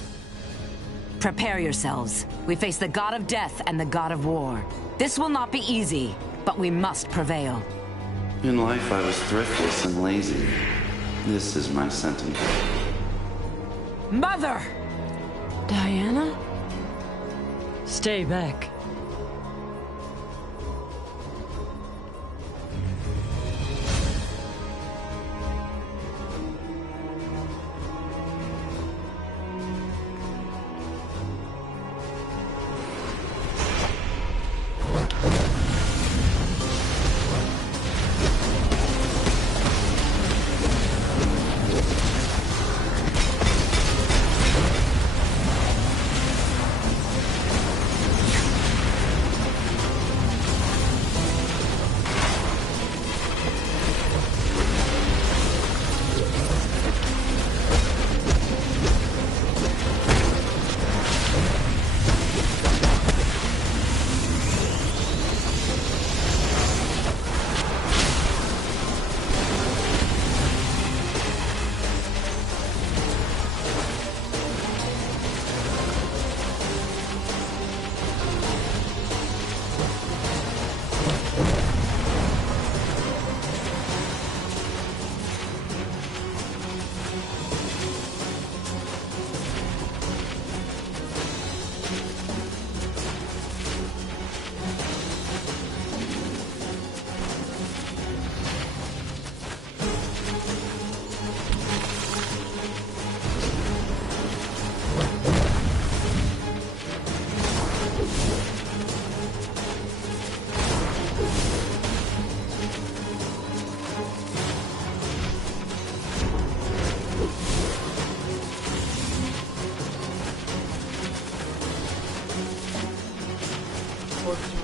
Prepare yourselves. We face the god of death and the god of war. This will not be easy, but we must prevail. In life, I was thriftless and lazy. This is my sentence. Mother! Diana? Stay back.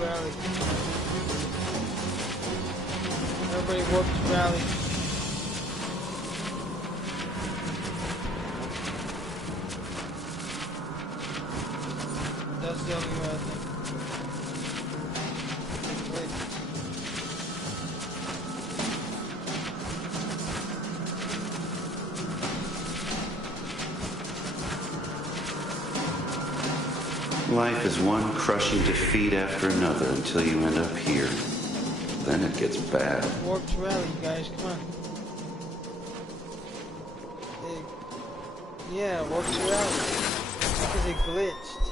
rally. Everybody warp to rally. That's the only way I think. Life is one crushing defeat after another until you end up here. Then it gets bad. Warp to rally, guys, come on. Yeah, warp to rally. Because it glitched.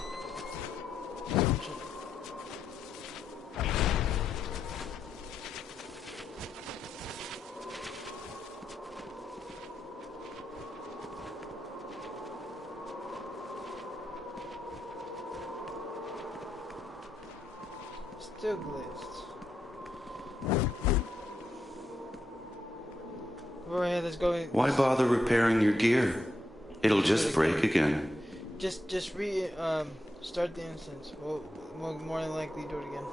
Still glitched. Go ahead, let's go. Why bother repairing your gear? It'll just break again. Just start the instance. We'll more than likely do it again.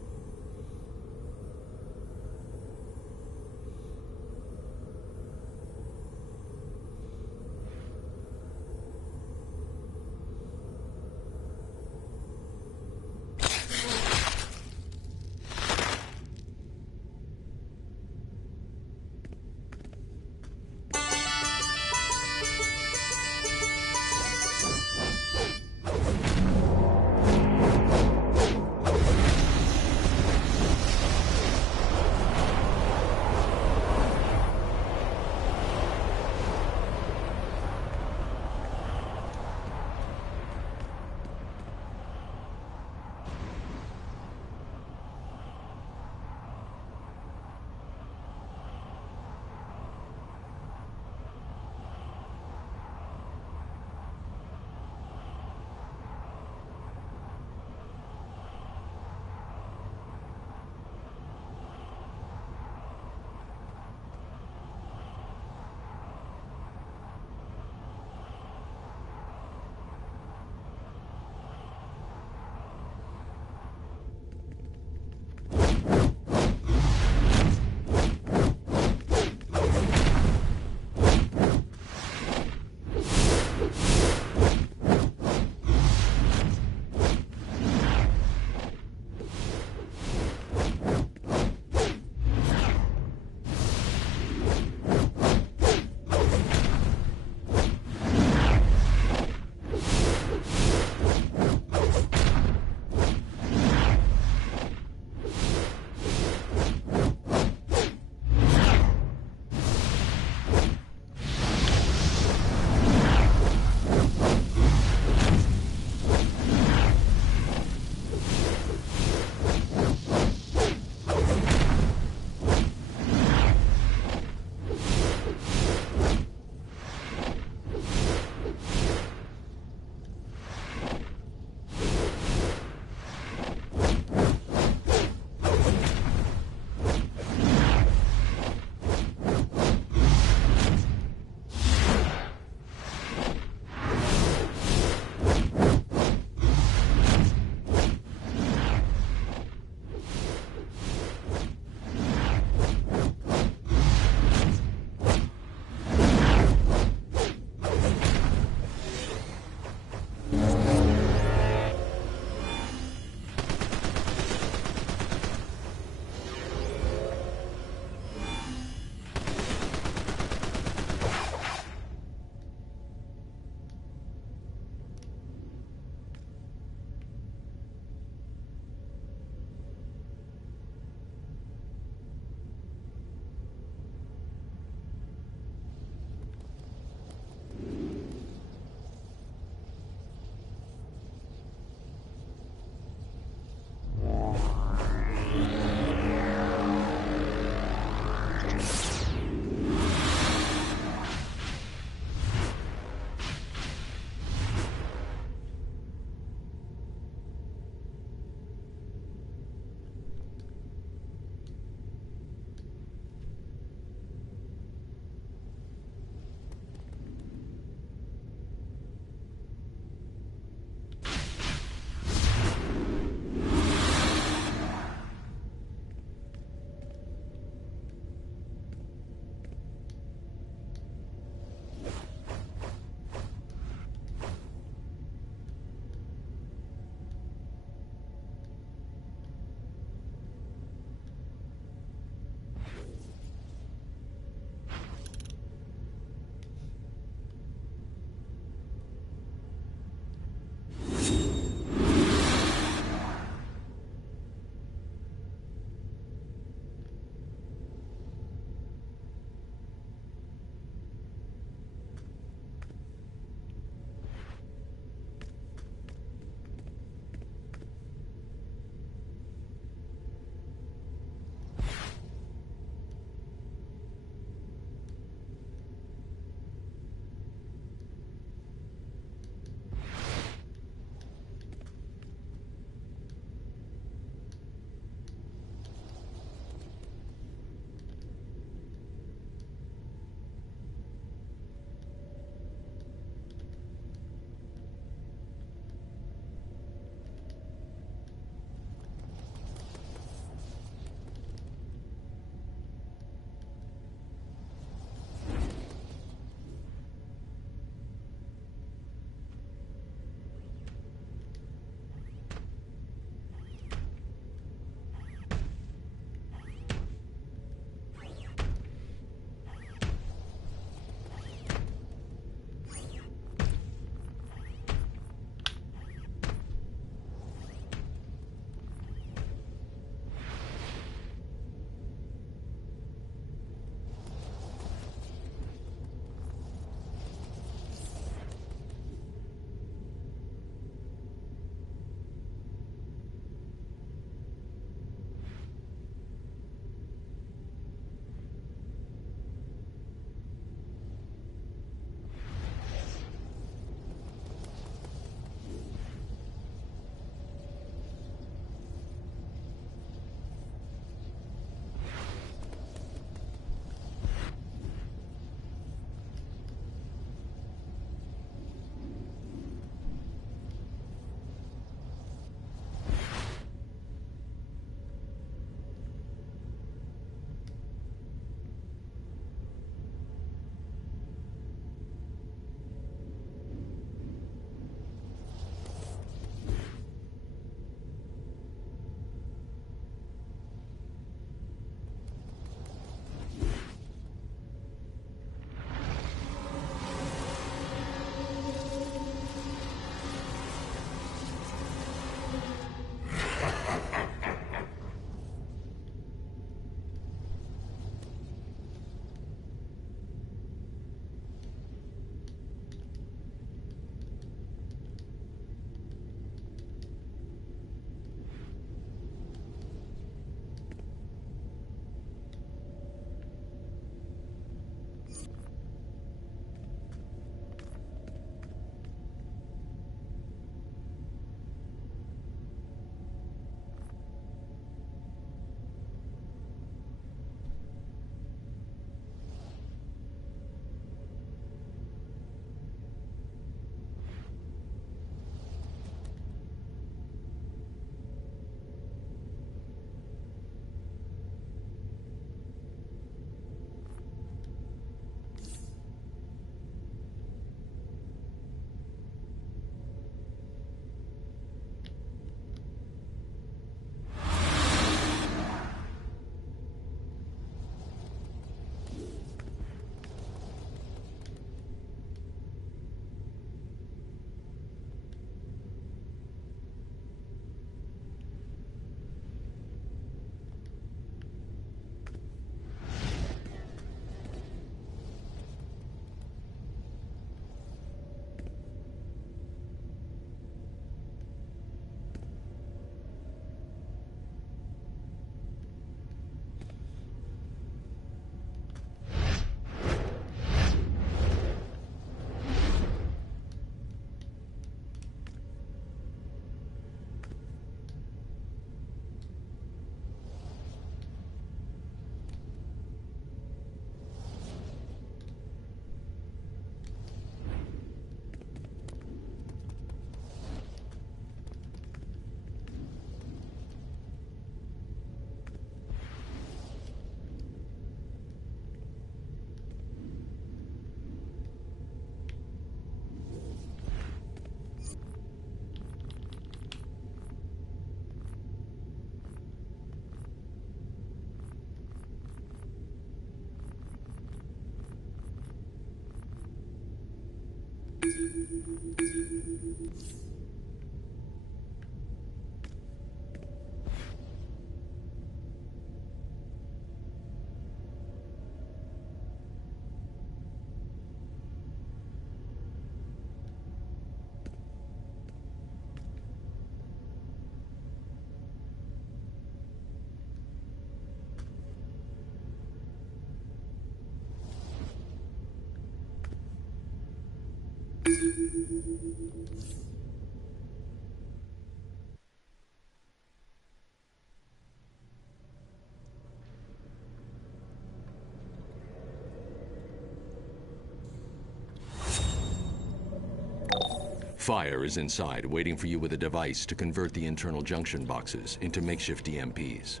Fire is inside, waiting for you with a device to convert the internal junction boxes into makeshift EMPs.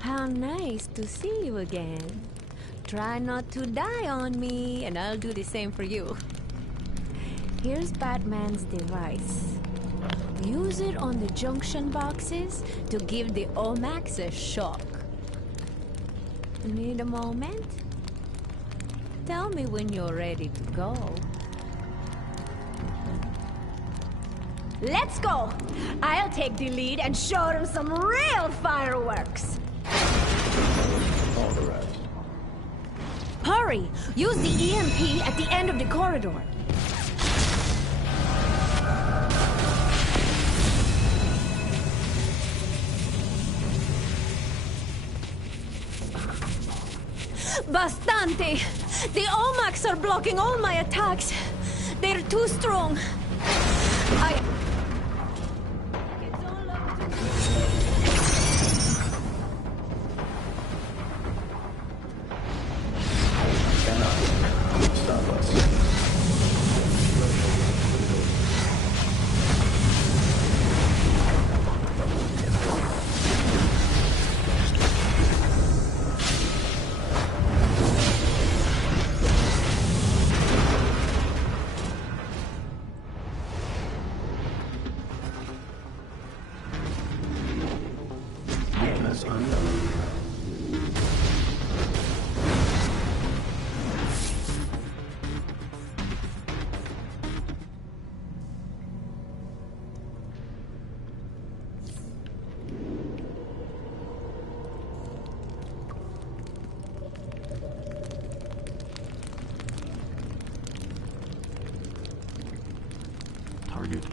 How nice to see you again. Try not to die on me, and I'll do the same for you. Here's Batman's device. Use it on the junction boxes to give the OMAX a shock. Need a moment? Tell me when you're ready to go. Let's go! I'll take the lead and show them some real fireworks! All the rest. Hurry! Use the EMP at the end of the corridor. Bastante! The OMAX are blocking all my attacks. They're too strong. Target.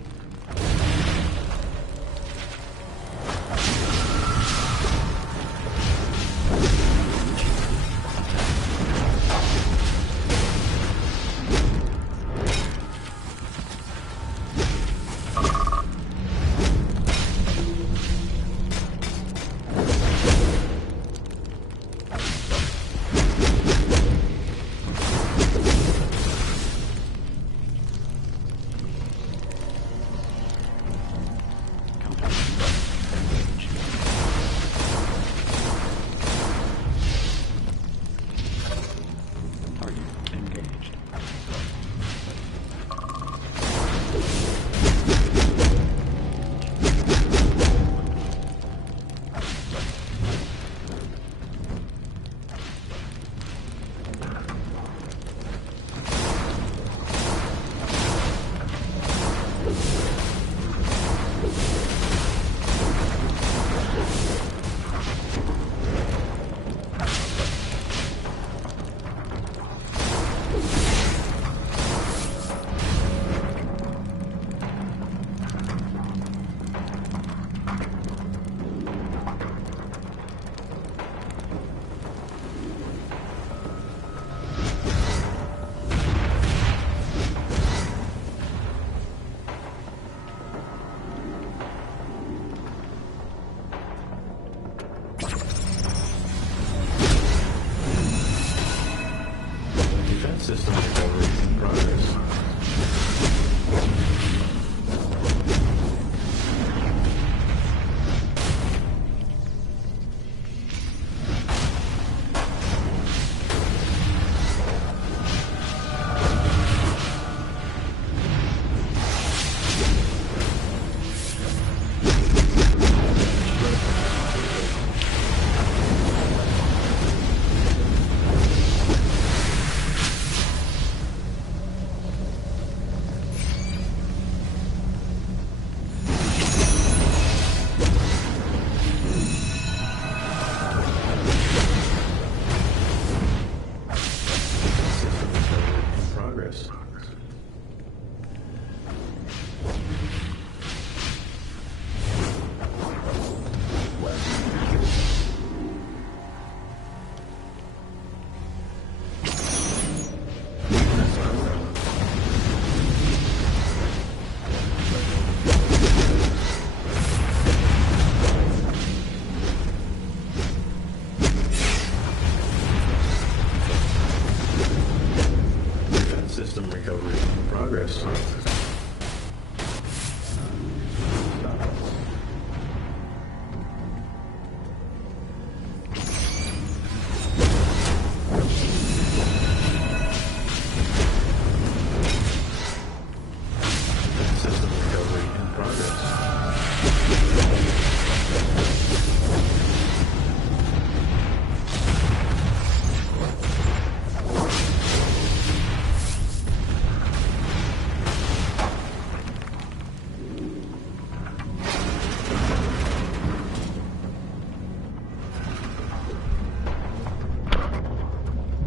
progress.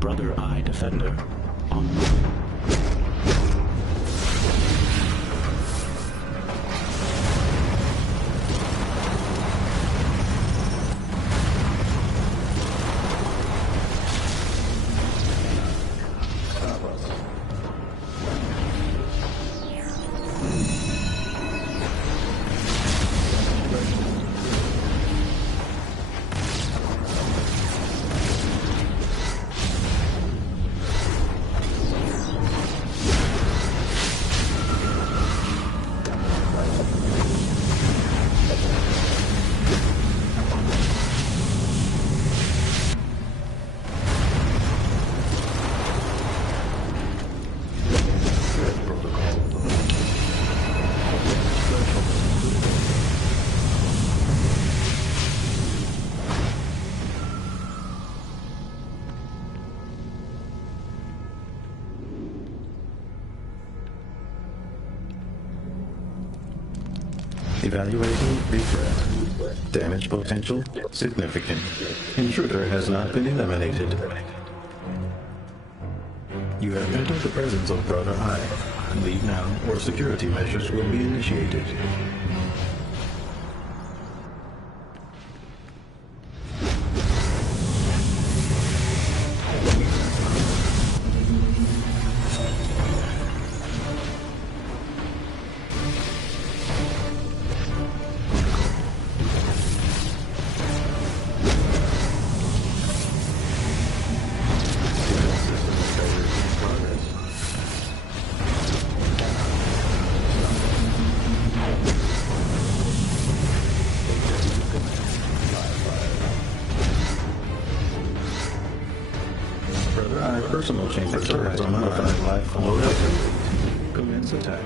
Brother Eye Defender online. Evaluating the threat. Damage potential significant. Intruder has not been eliminated. You have entered the presence of Brother Eye. Leave now, or security measures will be initiated. Personal chamber turrets are modified life load activate. Commence attack.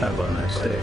Have a nice day.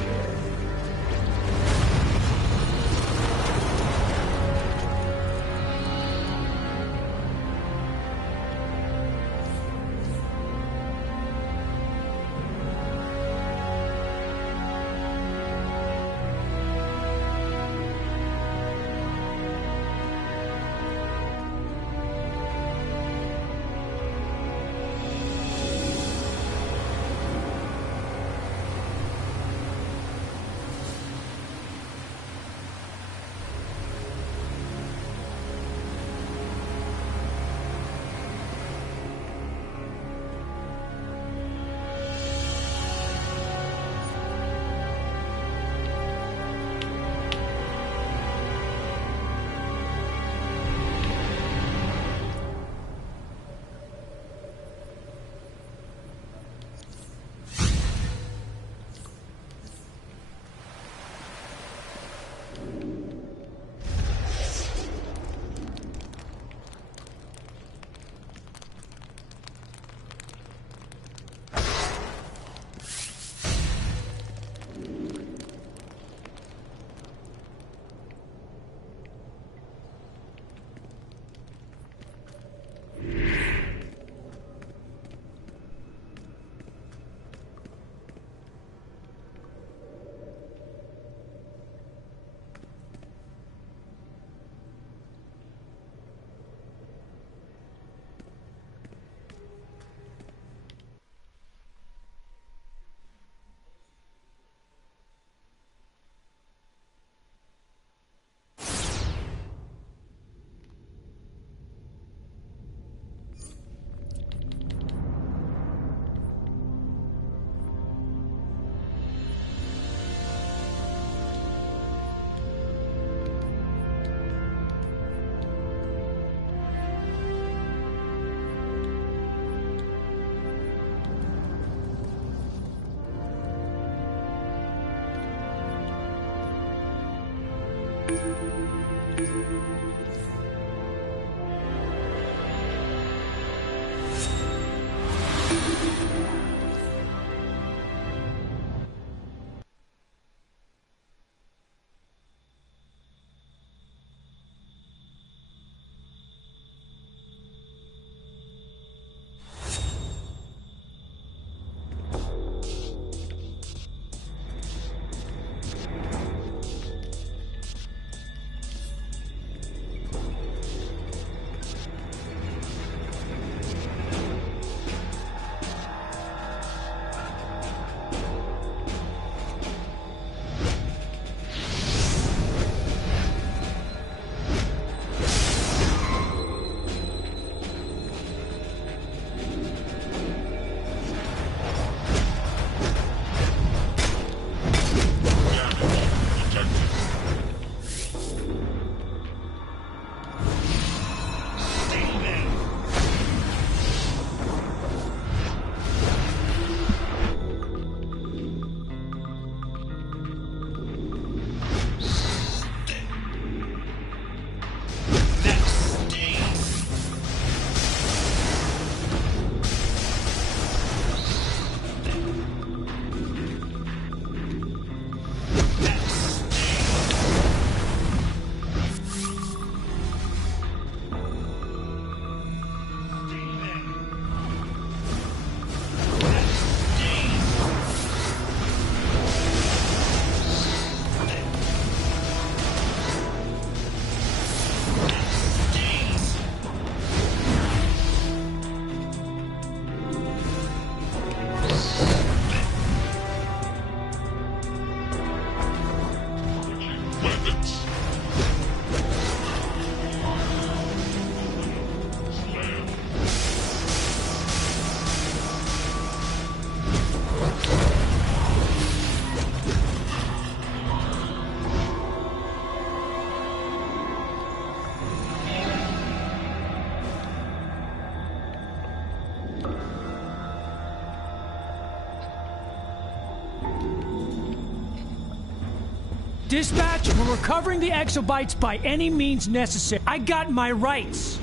Dispatch, we're recovering the exobytes by any means necessary. I got my rights.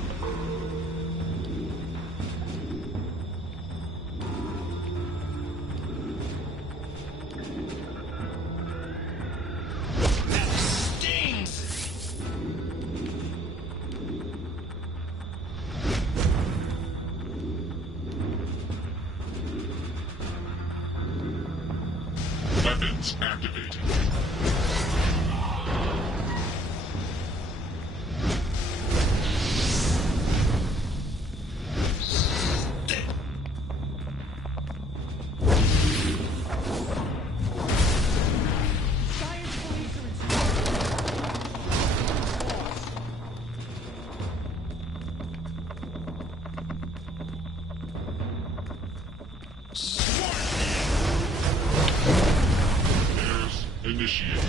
Weapons activated. Initiate.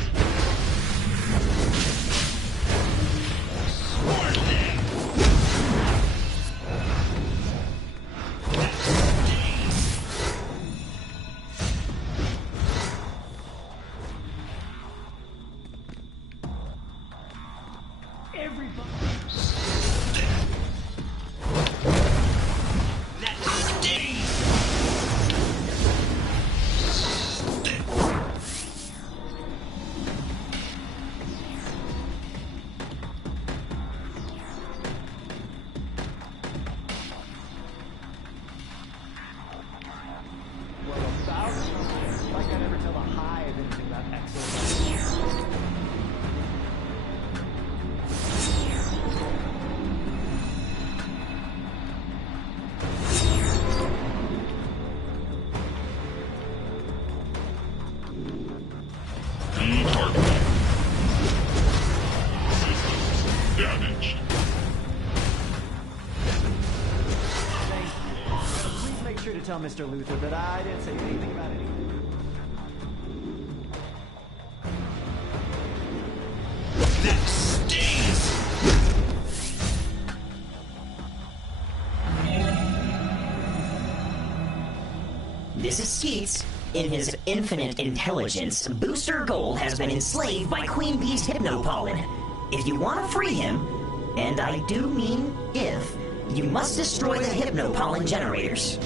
Damaged. Please make sure to tell Mr. Luther that I didn't say anything about it. That stings! This is Skeets. In his infinite intelligence, Booster Gold has been enslaved by Queen Bee's hypnopollen. If you want to free him, and I do mean if, you must destroy the hypnopollen generators.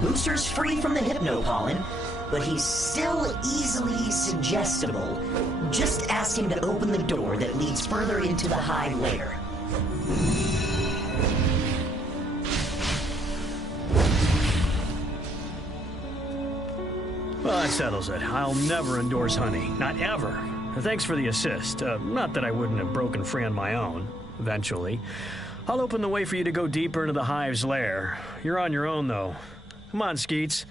Booster's free from the hypnopollen, but he's still easily suggestible. Just ask him to open the door that leads further into the hive lair. Well, that settles it. I'll never endorse honey. Not ever. Thanks for the assist. Not that I wouldn't have broken free on my own, eventually. I'll open the way for you to go deeper into the hive's lair. You're on your own, though. Come on, Skeets.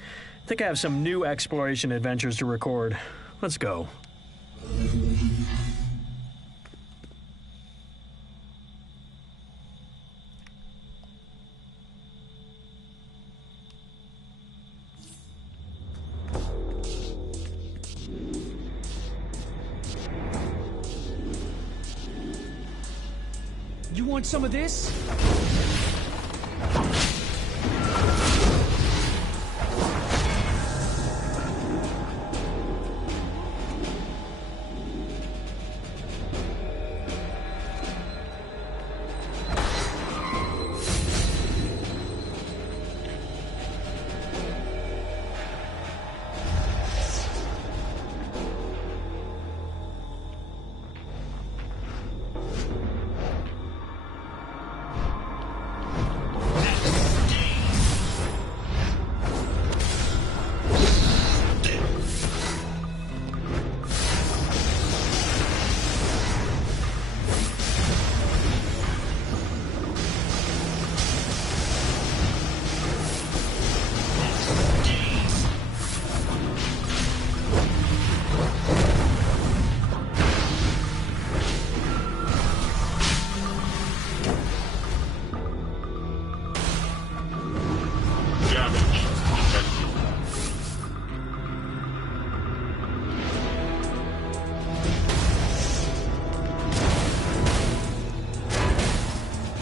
I think I have some new exploration adventures to record. Let's go. You want some of this?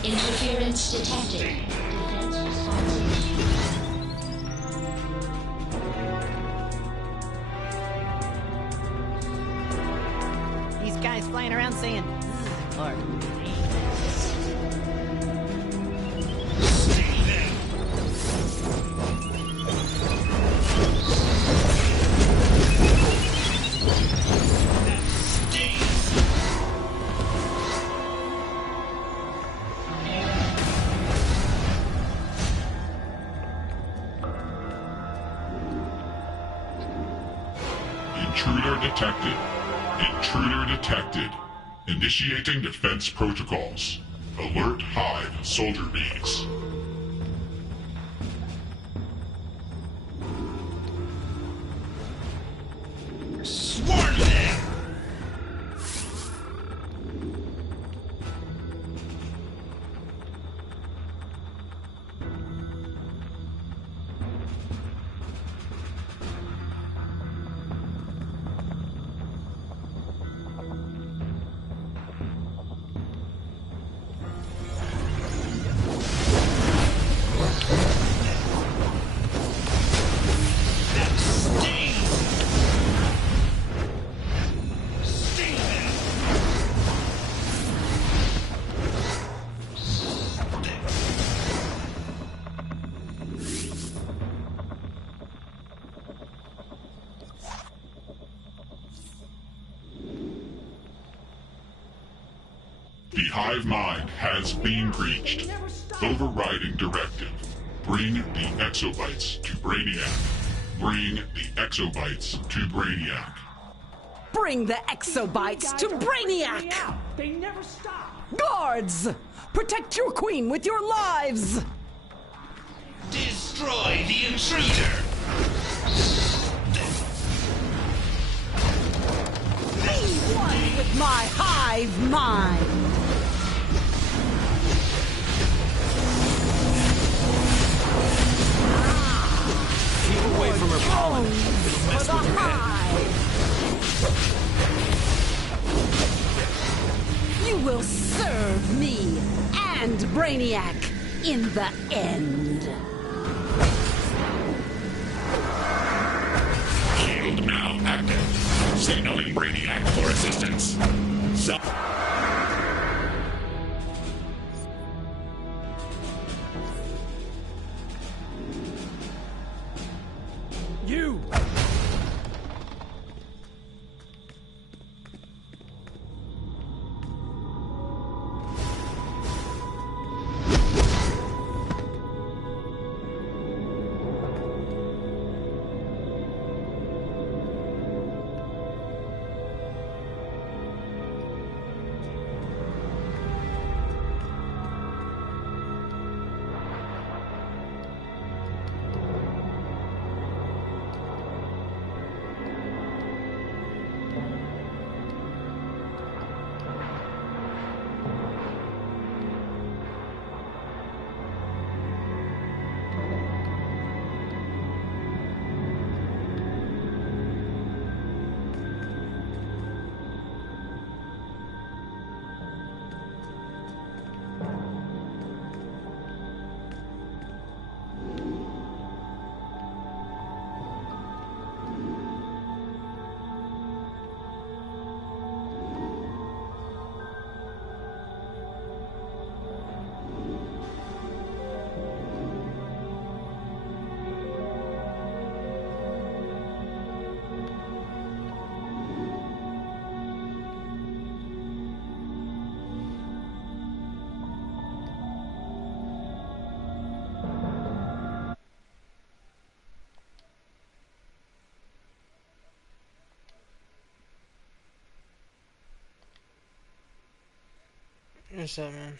Interference detected. Defense response These guys flying around saying, or Intruder detected. Intruder detected. Initiating defense protocols. Alert Hive soldier bees. Swarm them! The hive mind has been breached. Overriding directive. Bring the exobytes to Brainiac. Bring the exobytes to Brainiac. Bring the exobytes to Brainiac! They never stop! Guards! Protect your queen with your lives! Destroy the intruder! Be one with my hive mind! Keep away from her pollen. It'll mess with your head. You will serve me and Brainiac in the end. Shield now active. Signaling Brainiac for assistance. You! What's up, man?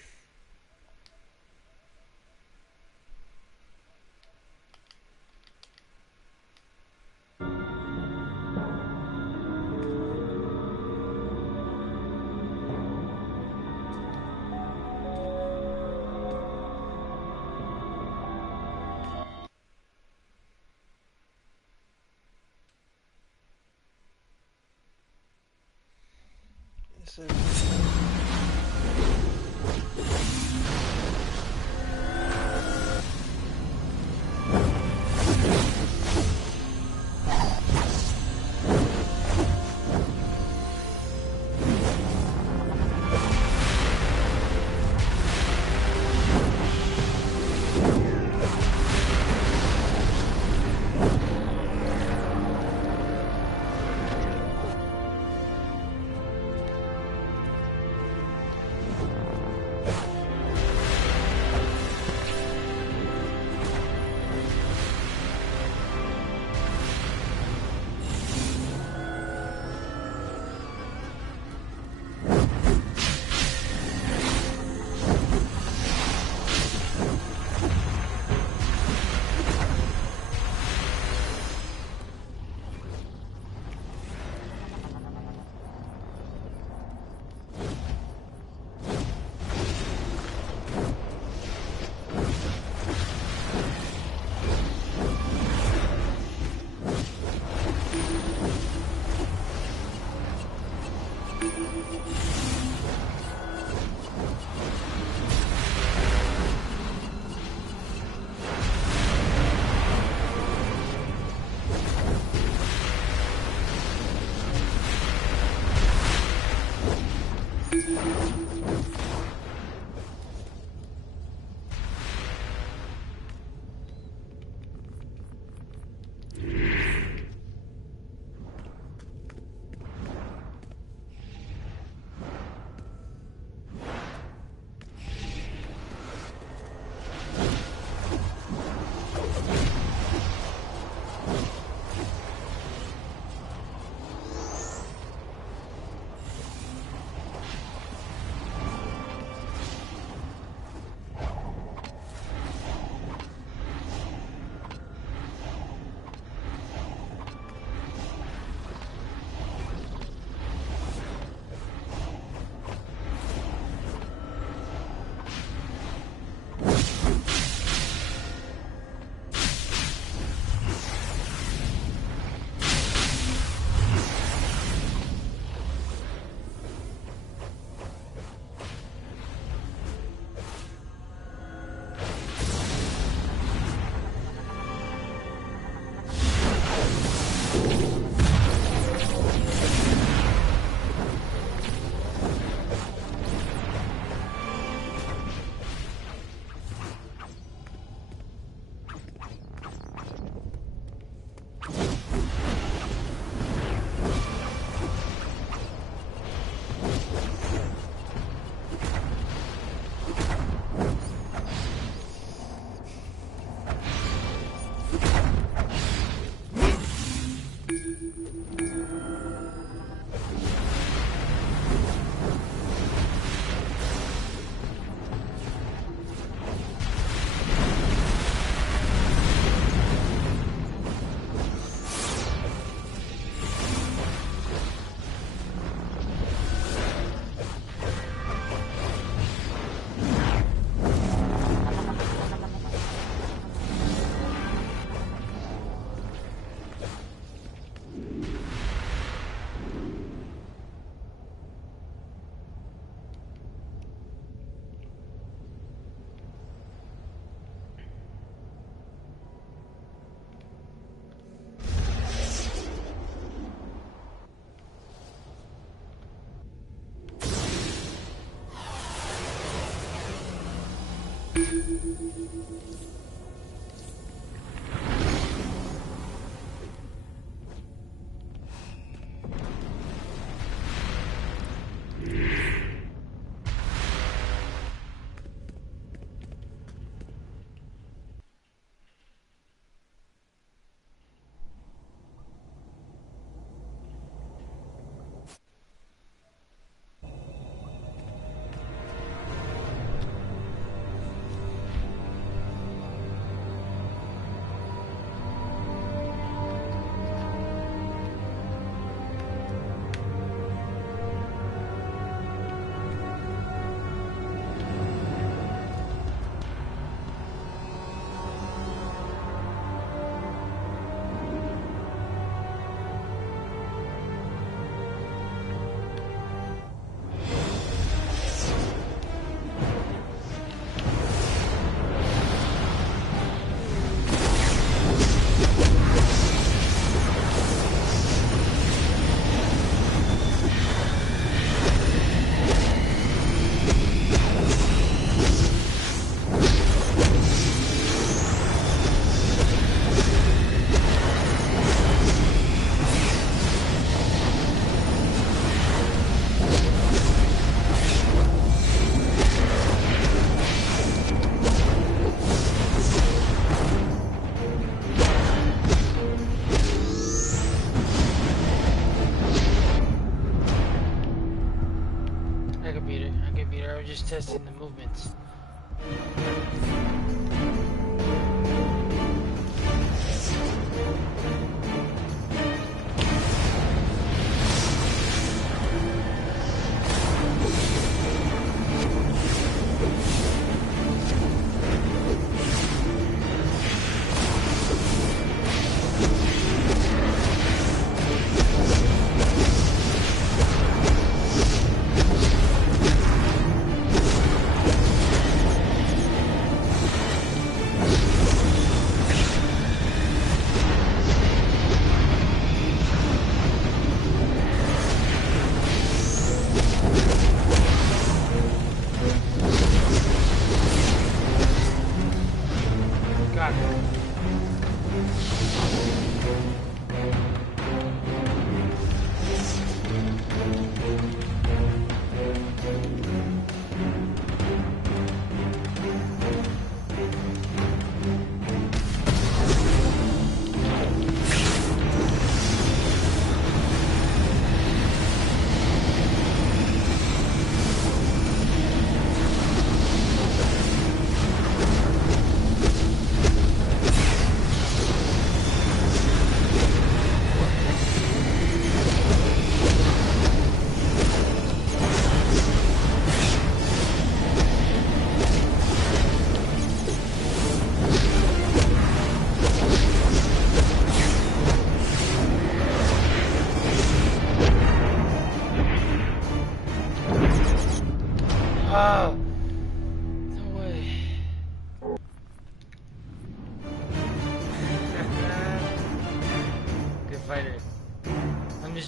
just testing the movements.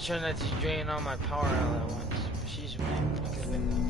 Trying not to drain all my power all at once. She's winning. Okay, win.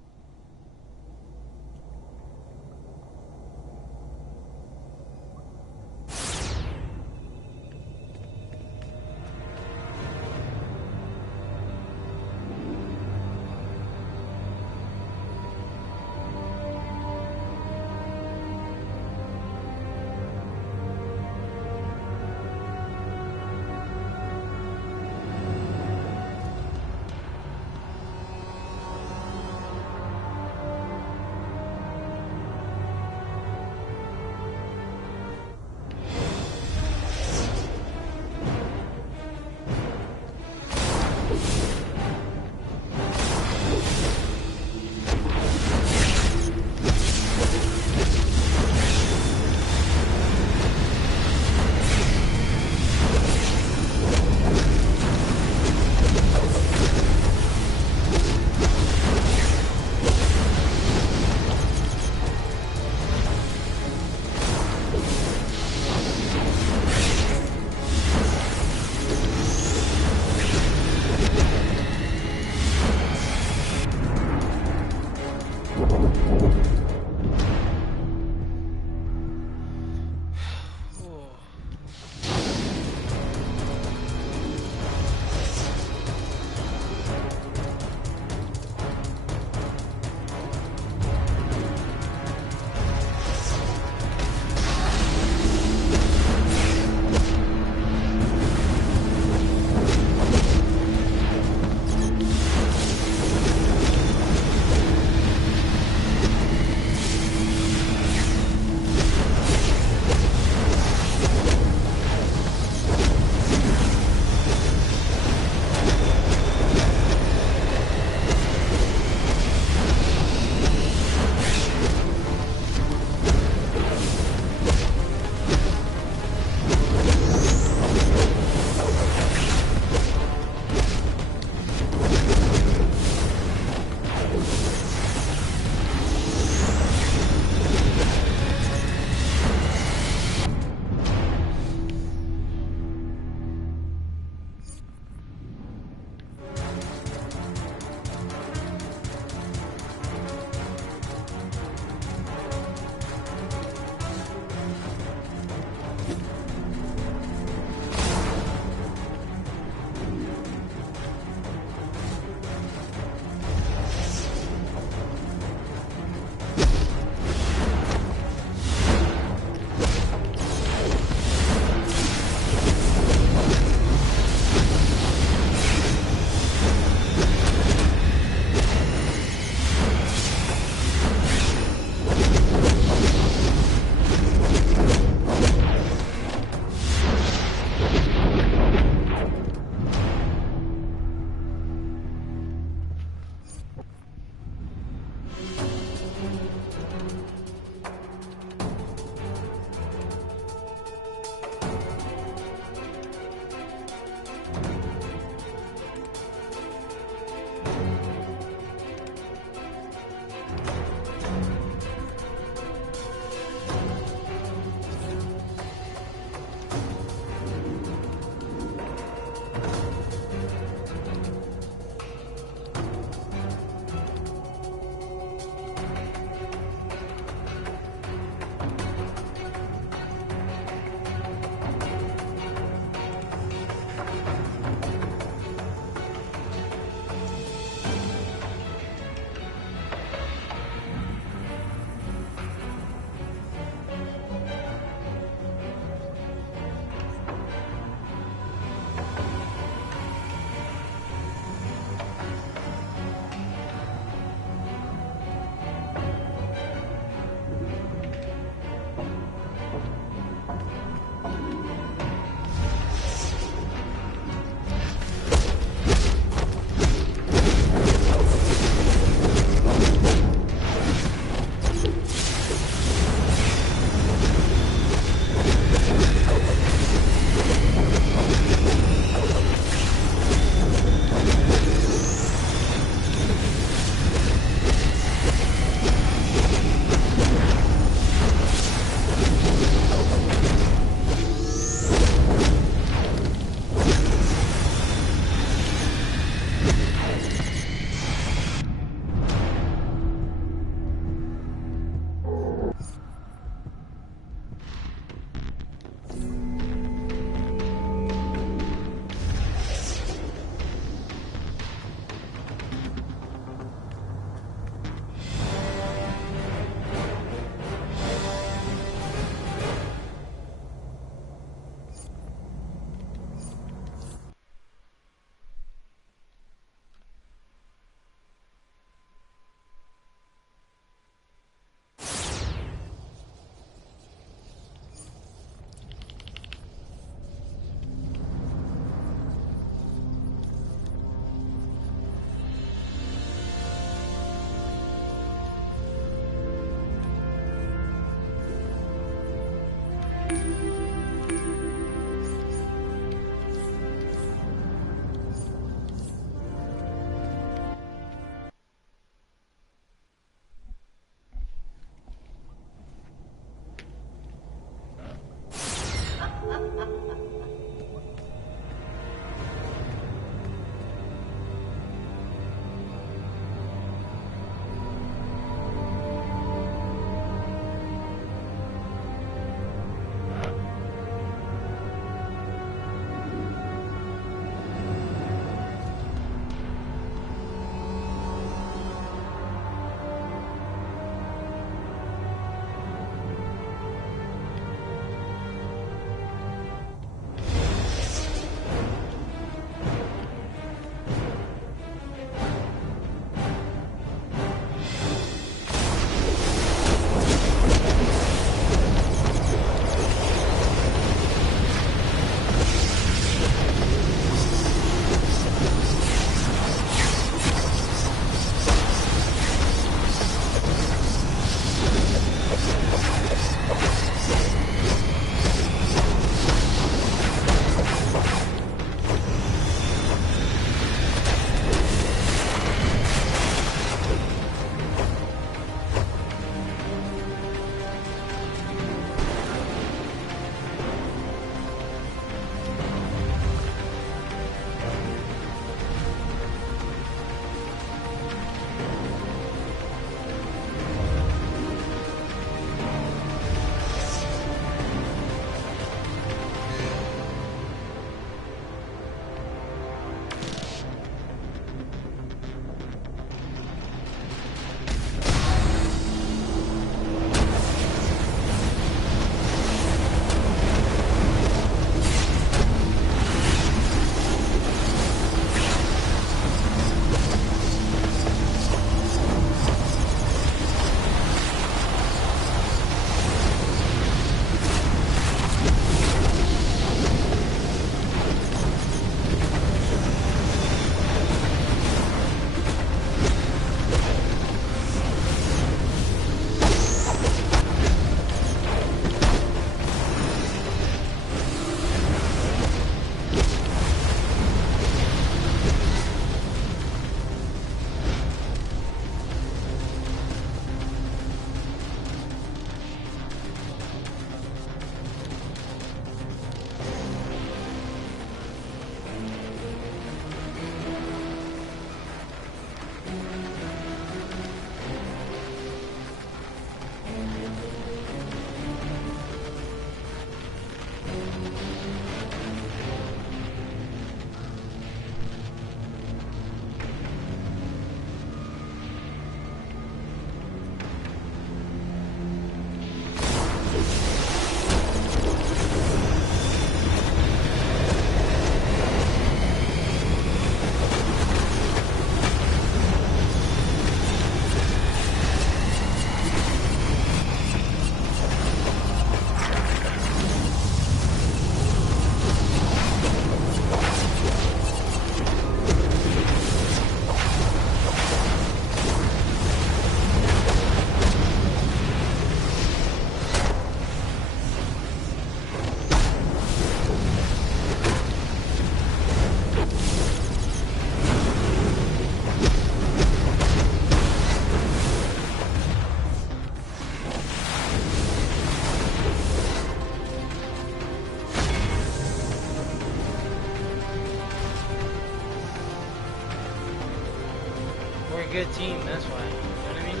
We're a good team, that's why. You know what I mean?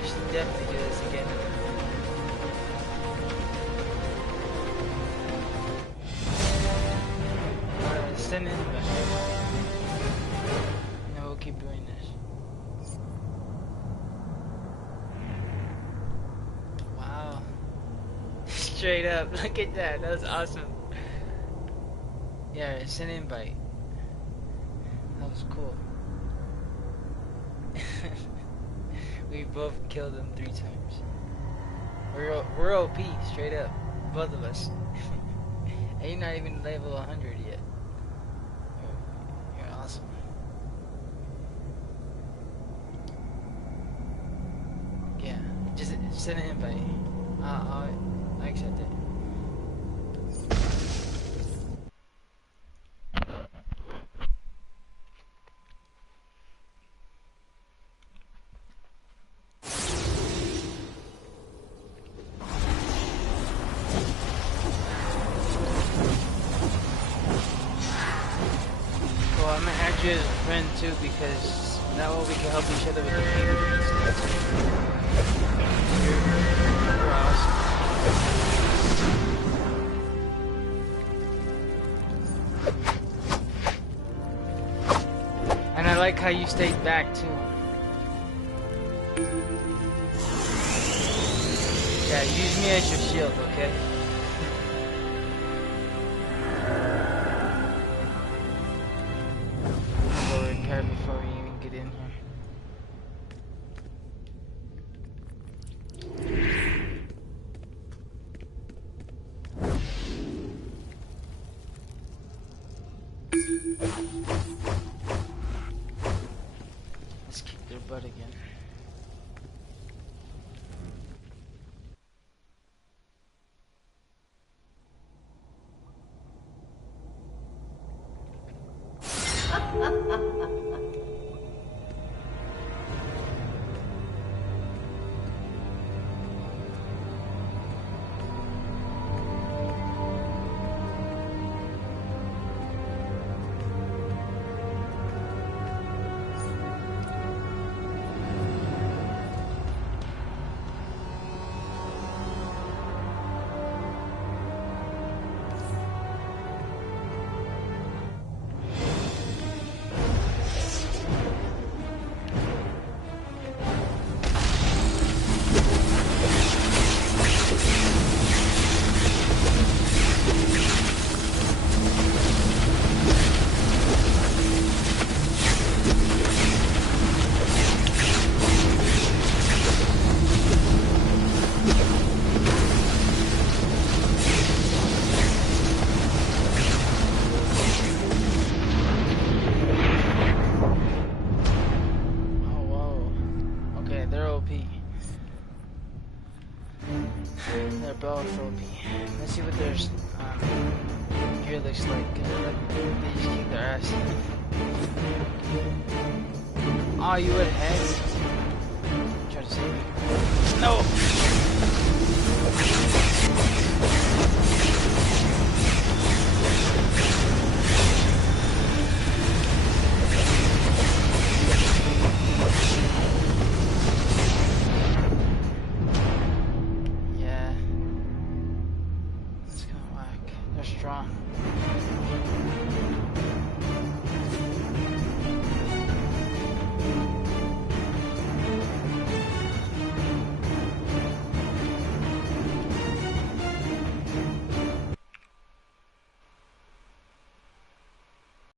We should definitely do this again. Alright, send in back. No, we'll keep doing this. Wow. Straight up, look at that, that was awesome. Yeah, send an invite. That was cool. We both killed him 3 times. We're OP, straight up. Both of us. And you're not even level 100 yet. You're awesome. Yeah, just send an invite. I accept it. As a friend too, because that way we can help each other with the paper and stuff. You're awesome. And I like how you stayed back too. Yeah, use me as your shield, okay? Before we even get in here. Let's kick their butt again. Let's see what their gear looks like, because they just kick their ass. Oh, you would have try to save me. No! Yeah. That's kind of whack. They're strong.